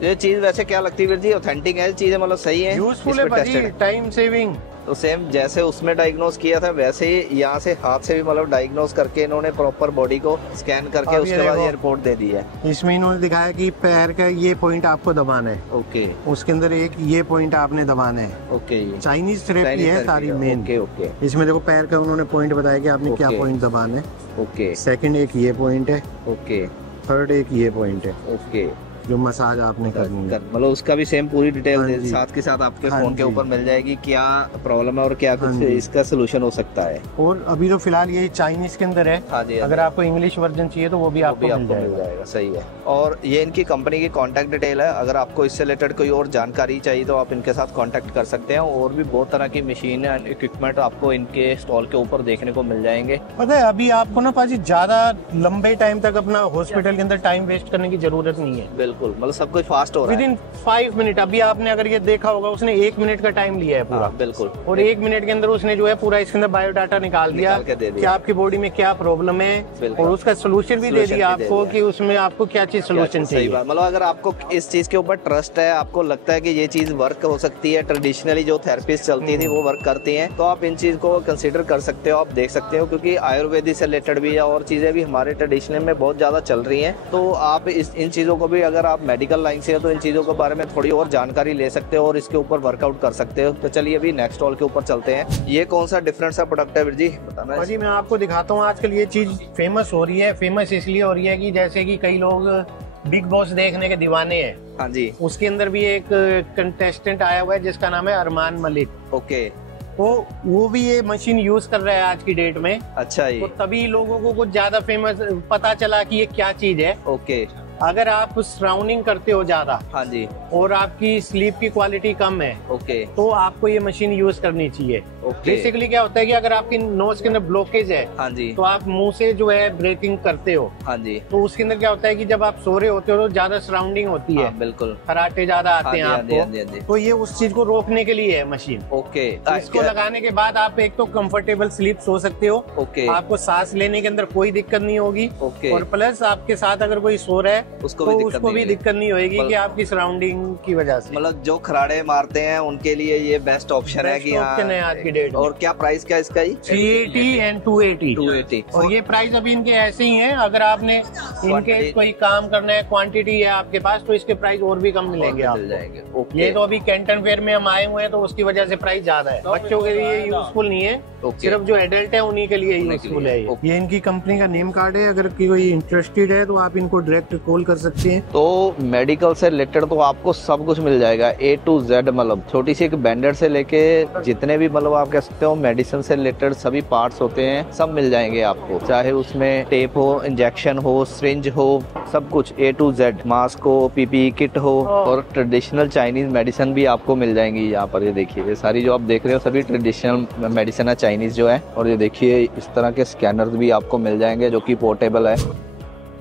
ये चीज वैसे क्या लगती है जी? ऑथेंटिक है चीजें, मतलब सही है, यूजफुल है, टाइम सेविंग। तो सेम जैसे उसमें डायग्नोज किया था वैसे ही यहाँ से हाथ से भी मतलब डायग्नोज करके इन्होंने प्रॉपर बॉडी को स्कैन करके उसके बाद ये रिपोर्ट दे दी है। इसमें इन्होंने दिखाया कि पैर का ये पॉइंट आपको दबाना है। ओके, उसके अंदर एक ये पॉइंट आपने दबाना है। ओके, चाइनीज थेरेपी है सारी मेन। ओके, इसमें देखो पैर का उन्होंने पॉइंट बताया कि आपने क्या पॉइंट दबाना है। ओके, सेकंड एक ये पॉइंट है। ओके, थर्ड एक ये पॉइंट है। ओके, जो मसाज आपने करनी है, मतलब उसका भी सेम पूरी डिटेल साथ के साथ आपके फोन के ऊपर मिल जाएगी, क्या प्रॉब्लम है और क्या कुछ इसका सोल्यूशन हो सकता है। और अभी तो फिलहाल ये चाइनीज के अंदर है। हाँ जी, अगर आपको इंग्लिश वर्जन चाहिए तो वो भी आपको मिल जाएगा। सही है। और ये इनकी कंपनी की कॉन्टेक्ट डिटेल है, अगर आपको इससे रिलेटेड कोई और जानकारी चाहिए तो आप इनके साथ कॉन्टेक्ट कर सकते हैं। और भी बहुत तरह की मशीन एंड इक्विपमेंट आपको इनके स्टॉल के ऊपर देखने को मिल जाएंगे। पता है अभी आपको ना पाजी ज्यादा लंबे टाइम तक अपना हॉस्पिटल के अंदर टाइम वेस्ट करने की जरूरत नहीं है। बिल्कुल, मतलब सब कुछ फास्ट हो रहा है। विदिन 5 मिनट, अभी आपने अगर ये देखा होगा उसने 1 मिनट का टाइम लिया है पूरा। बिल्कुल, और 1 मिनट के अंदर उसने जो है पूरा इसके अंदर बायोडाटा निकाल दिया कि आपकी बॉडी में क्या प्रॉब्लम है और उसका सोल्यूशन भी दे दिया आपको कि उसमें आपको क्या चीज सोल्यूशन चाहिए। मतलब अगर आपको इस चीज के ऊपर ट्रस्ट है, आपको लगता है कि ये चीज वर्क हो सकती है, ट्रेडिशनली जो थेरेपिस्ट चलती थी वो वर्क करती हैं, तो आप इन चीज को कंसीडर कर सकते हो, आप देख सकते हो। क्योंकि आयुर्वेदिक से रिलेटेड भी और चीजें भी हमारे ट्रेडिशनल में बहुत ज्यादा चल रही हैं, तो आप इन चीजों को भी, अगर आप मेडिकल लाइन से हो तो इन चीजों के बारे में थोड़ी और जानकारी ले सकते हो और इसके ऊपर वर्कआउट कर सकते हो। तो चलिए अभी नेक्स्ट स्टॉल के ऊपर चलते हैं। ये कौन सा डिफरेंट सा प्रोडक्ट है वीर जी, बताना जी। मैं आपको दिखाता हूँ। आजकल ये चीज फेमस हो रही है। फेमस इसलिए हो रही है कि जैसे कि कई लोग बिग बॉस देखने के दीवाने हैं। हाँ जी, उसके अंदर भी एक कंटेस्टेंट आया हुआ है जिसका नाम है अरमान मलिक। ओके, तो वो भी ये मशीन यूज कर रहा है आज की डेट में। अच्छा, तो तभी लोगों को कुछ ज्यादा फेमस पता चला कि ये क्या चीज है। ओके, अगर आप सराउंडिंग करते हो ज्यादा, हाँ जी, और आपकी स्लीप की क्वालिटी कम है, ओके, तो आपको ये मशीन यूज करनी चाहिए। बेसिकली क्या होता है कि अगर आपकी नोज के अंदर ब्लॉकेज है, हाँ जी, तो आप मुंह से जो है ब्रीथिंग करते हो, हाँ जी, तो उसके अंदर क्या होता है कि जब आप सो रहे होते हो तो ज्यादा सराउंडिंग होती है, बिल्कुल, खराटे ज्यादा आते हैं आपको, तो ये उस चीज को रोकने के लिए है मशीन। ओके, इसको लगाने के बाद आप एक तो कंफर्टेबल स्लीप सो सकते हो, ओके, आपको सांस लेने के अंदर कोई दिक्कत नहीं होगी, ओके, और प्लस आपके साथ अगर कोई सो रहा है उसको भी दिक्कत नहीं होगी कि आपकी सराउंडिंग की वजह से। मतलब जो खराड़े मारते हैं उनके लिए ये बेस्ट ऑप्शन है कि ऑप्शन है आज की डेट। और क्या प्राइस क्या इसका? 380 एंड 280। और ये प्राइस अभी इनके ऐसे ही हैं। अगर आपने इनके कोई काम करना है, क्वांटिटी है आपके पास, तो इसके प्राइस और भी कम मिलेंगे आपको। ये तो अभी कैंटन फेयर में हम आए हुए हैं तो उसकी वजह से प्राइस ज्यादा है। बच्चों के लिए यूजफुल नहीं है, सिर्फ जो एडल्ट है उन्हीं के लिए यूजफुल है। ये इनकी कंपनी का नेम कार्ड है, अगर कोई इंटरेस्टेड है तो आप इनको डायरेक्ट कॉल कर सकते हैं। तो मेडिकल से रिलेटेड तो आपको सब कुछ मिल जाएगा, A to Z, मतलब छोटी सी एक बैंडेड से लेके जितने भी मतलब आप कह सकते हो मेडिसिन से रिलेटेड सभी पार्ट्स होते हैं, सब मिल जाएंगे आपको, चाहे उसमें टेप हो, इंजेक्शन हो, सिरिंज हो, सब कुछ A to Z, मास्क हो, PPE किट हो, और ट्रेडिशनल चाइनीज मेडिसिन भी आपको मिल जाएंगी यहाँ पर। ये देखिए, ये सारी जो आप देख रहे हो सभी ट्रेडिशनल मेडिसिन है चाइनीज जो है। और ये देखिए इस तरह के स्कैनर भी आपको मिल जाएंगे जो कि पोर्टेबल है।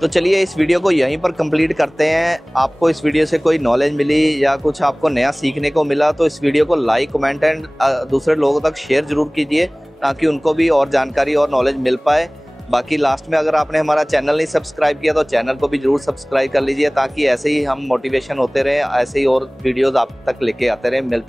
तो चलिए इस वीडियो को यहीं पर कंप्लीट करते हैं। आपको इस वीडियो से कोई नॉलेज मिली या कुछ आपको नया सीखने को मिला तो इस वीडियो को लाइक, कमेंट एंड दूसरे लोगों तक शेयर जरूर कीजिए ताकि उनको भी और जानकारी और नॉलेज मिल पाए। बाकी लास्ट में अगर आपने हमारा चैनल नहीं सब्सक्राइब किया तो चैनल को भी जरूर सब्सक्राइब कर लीजिए ताकि ऐसे ही हम मोटिवेशन होते रहे, ऐसे ही और वीडियोज़ आप तक लेके आते रहे। मिलते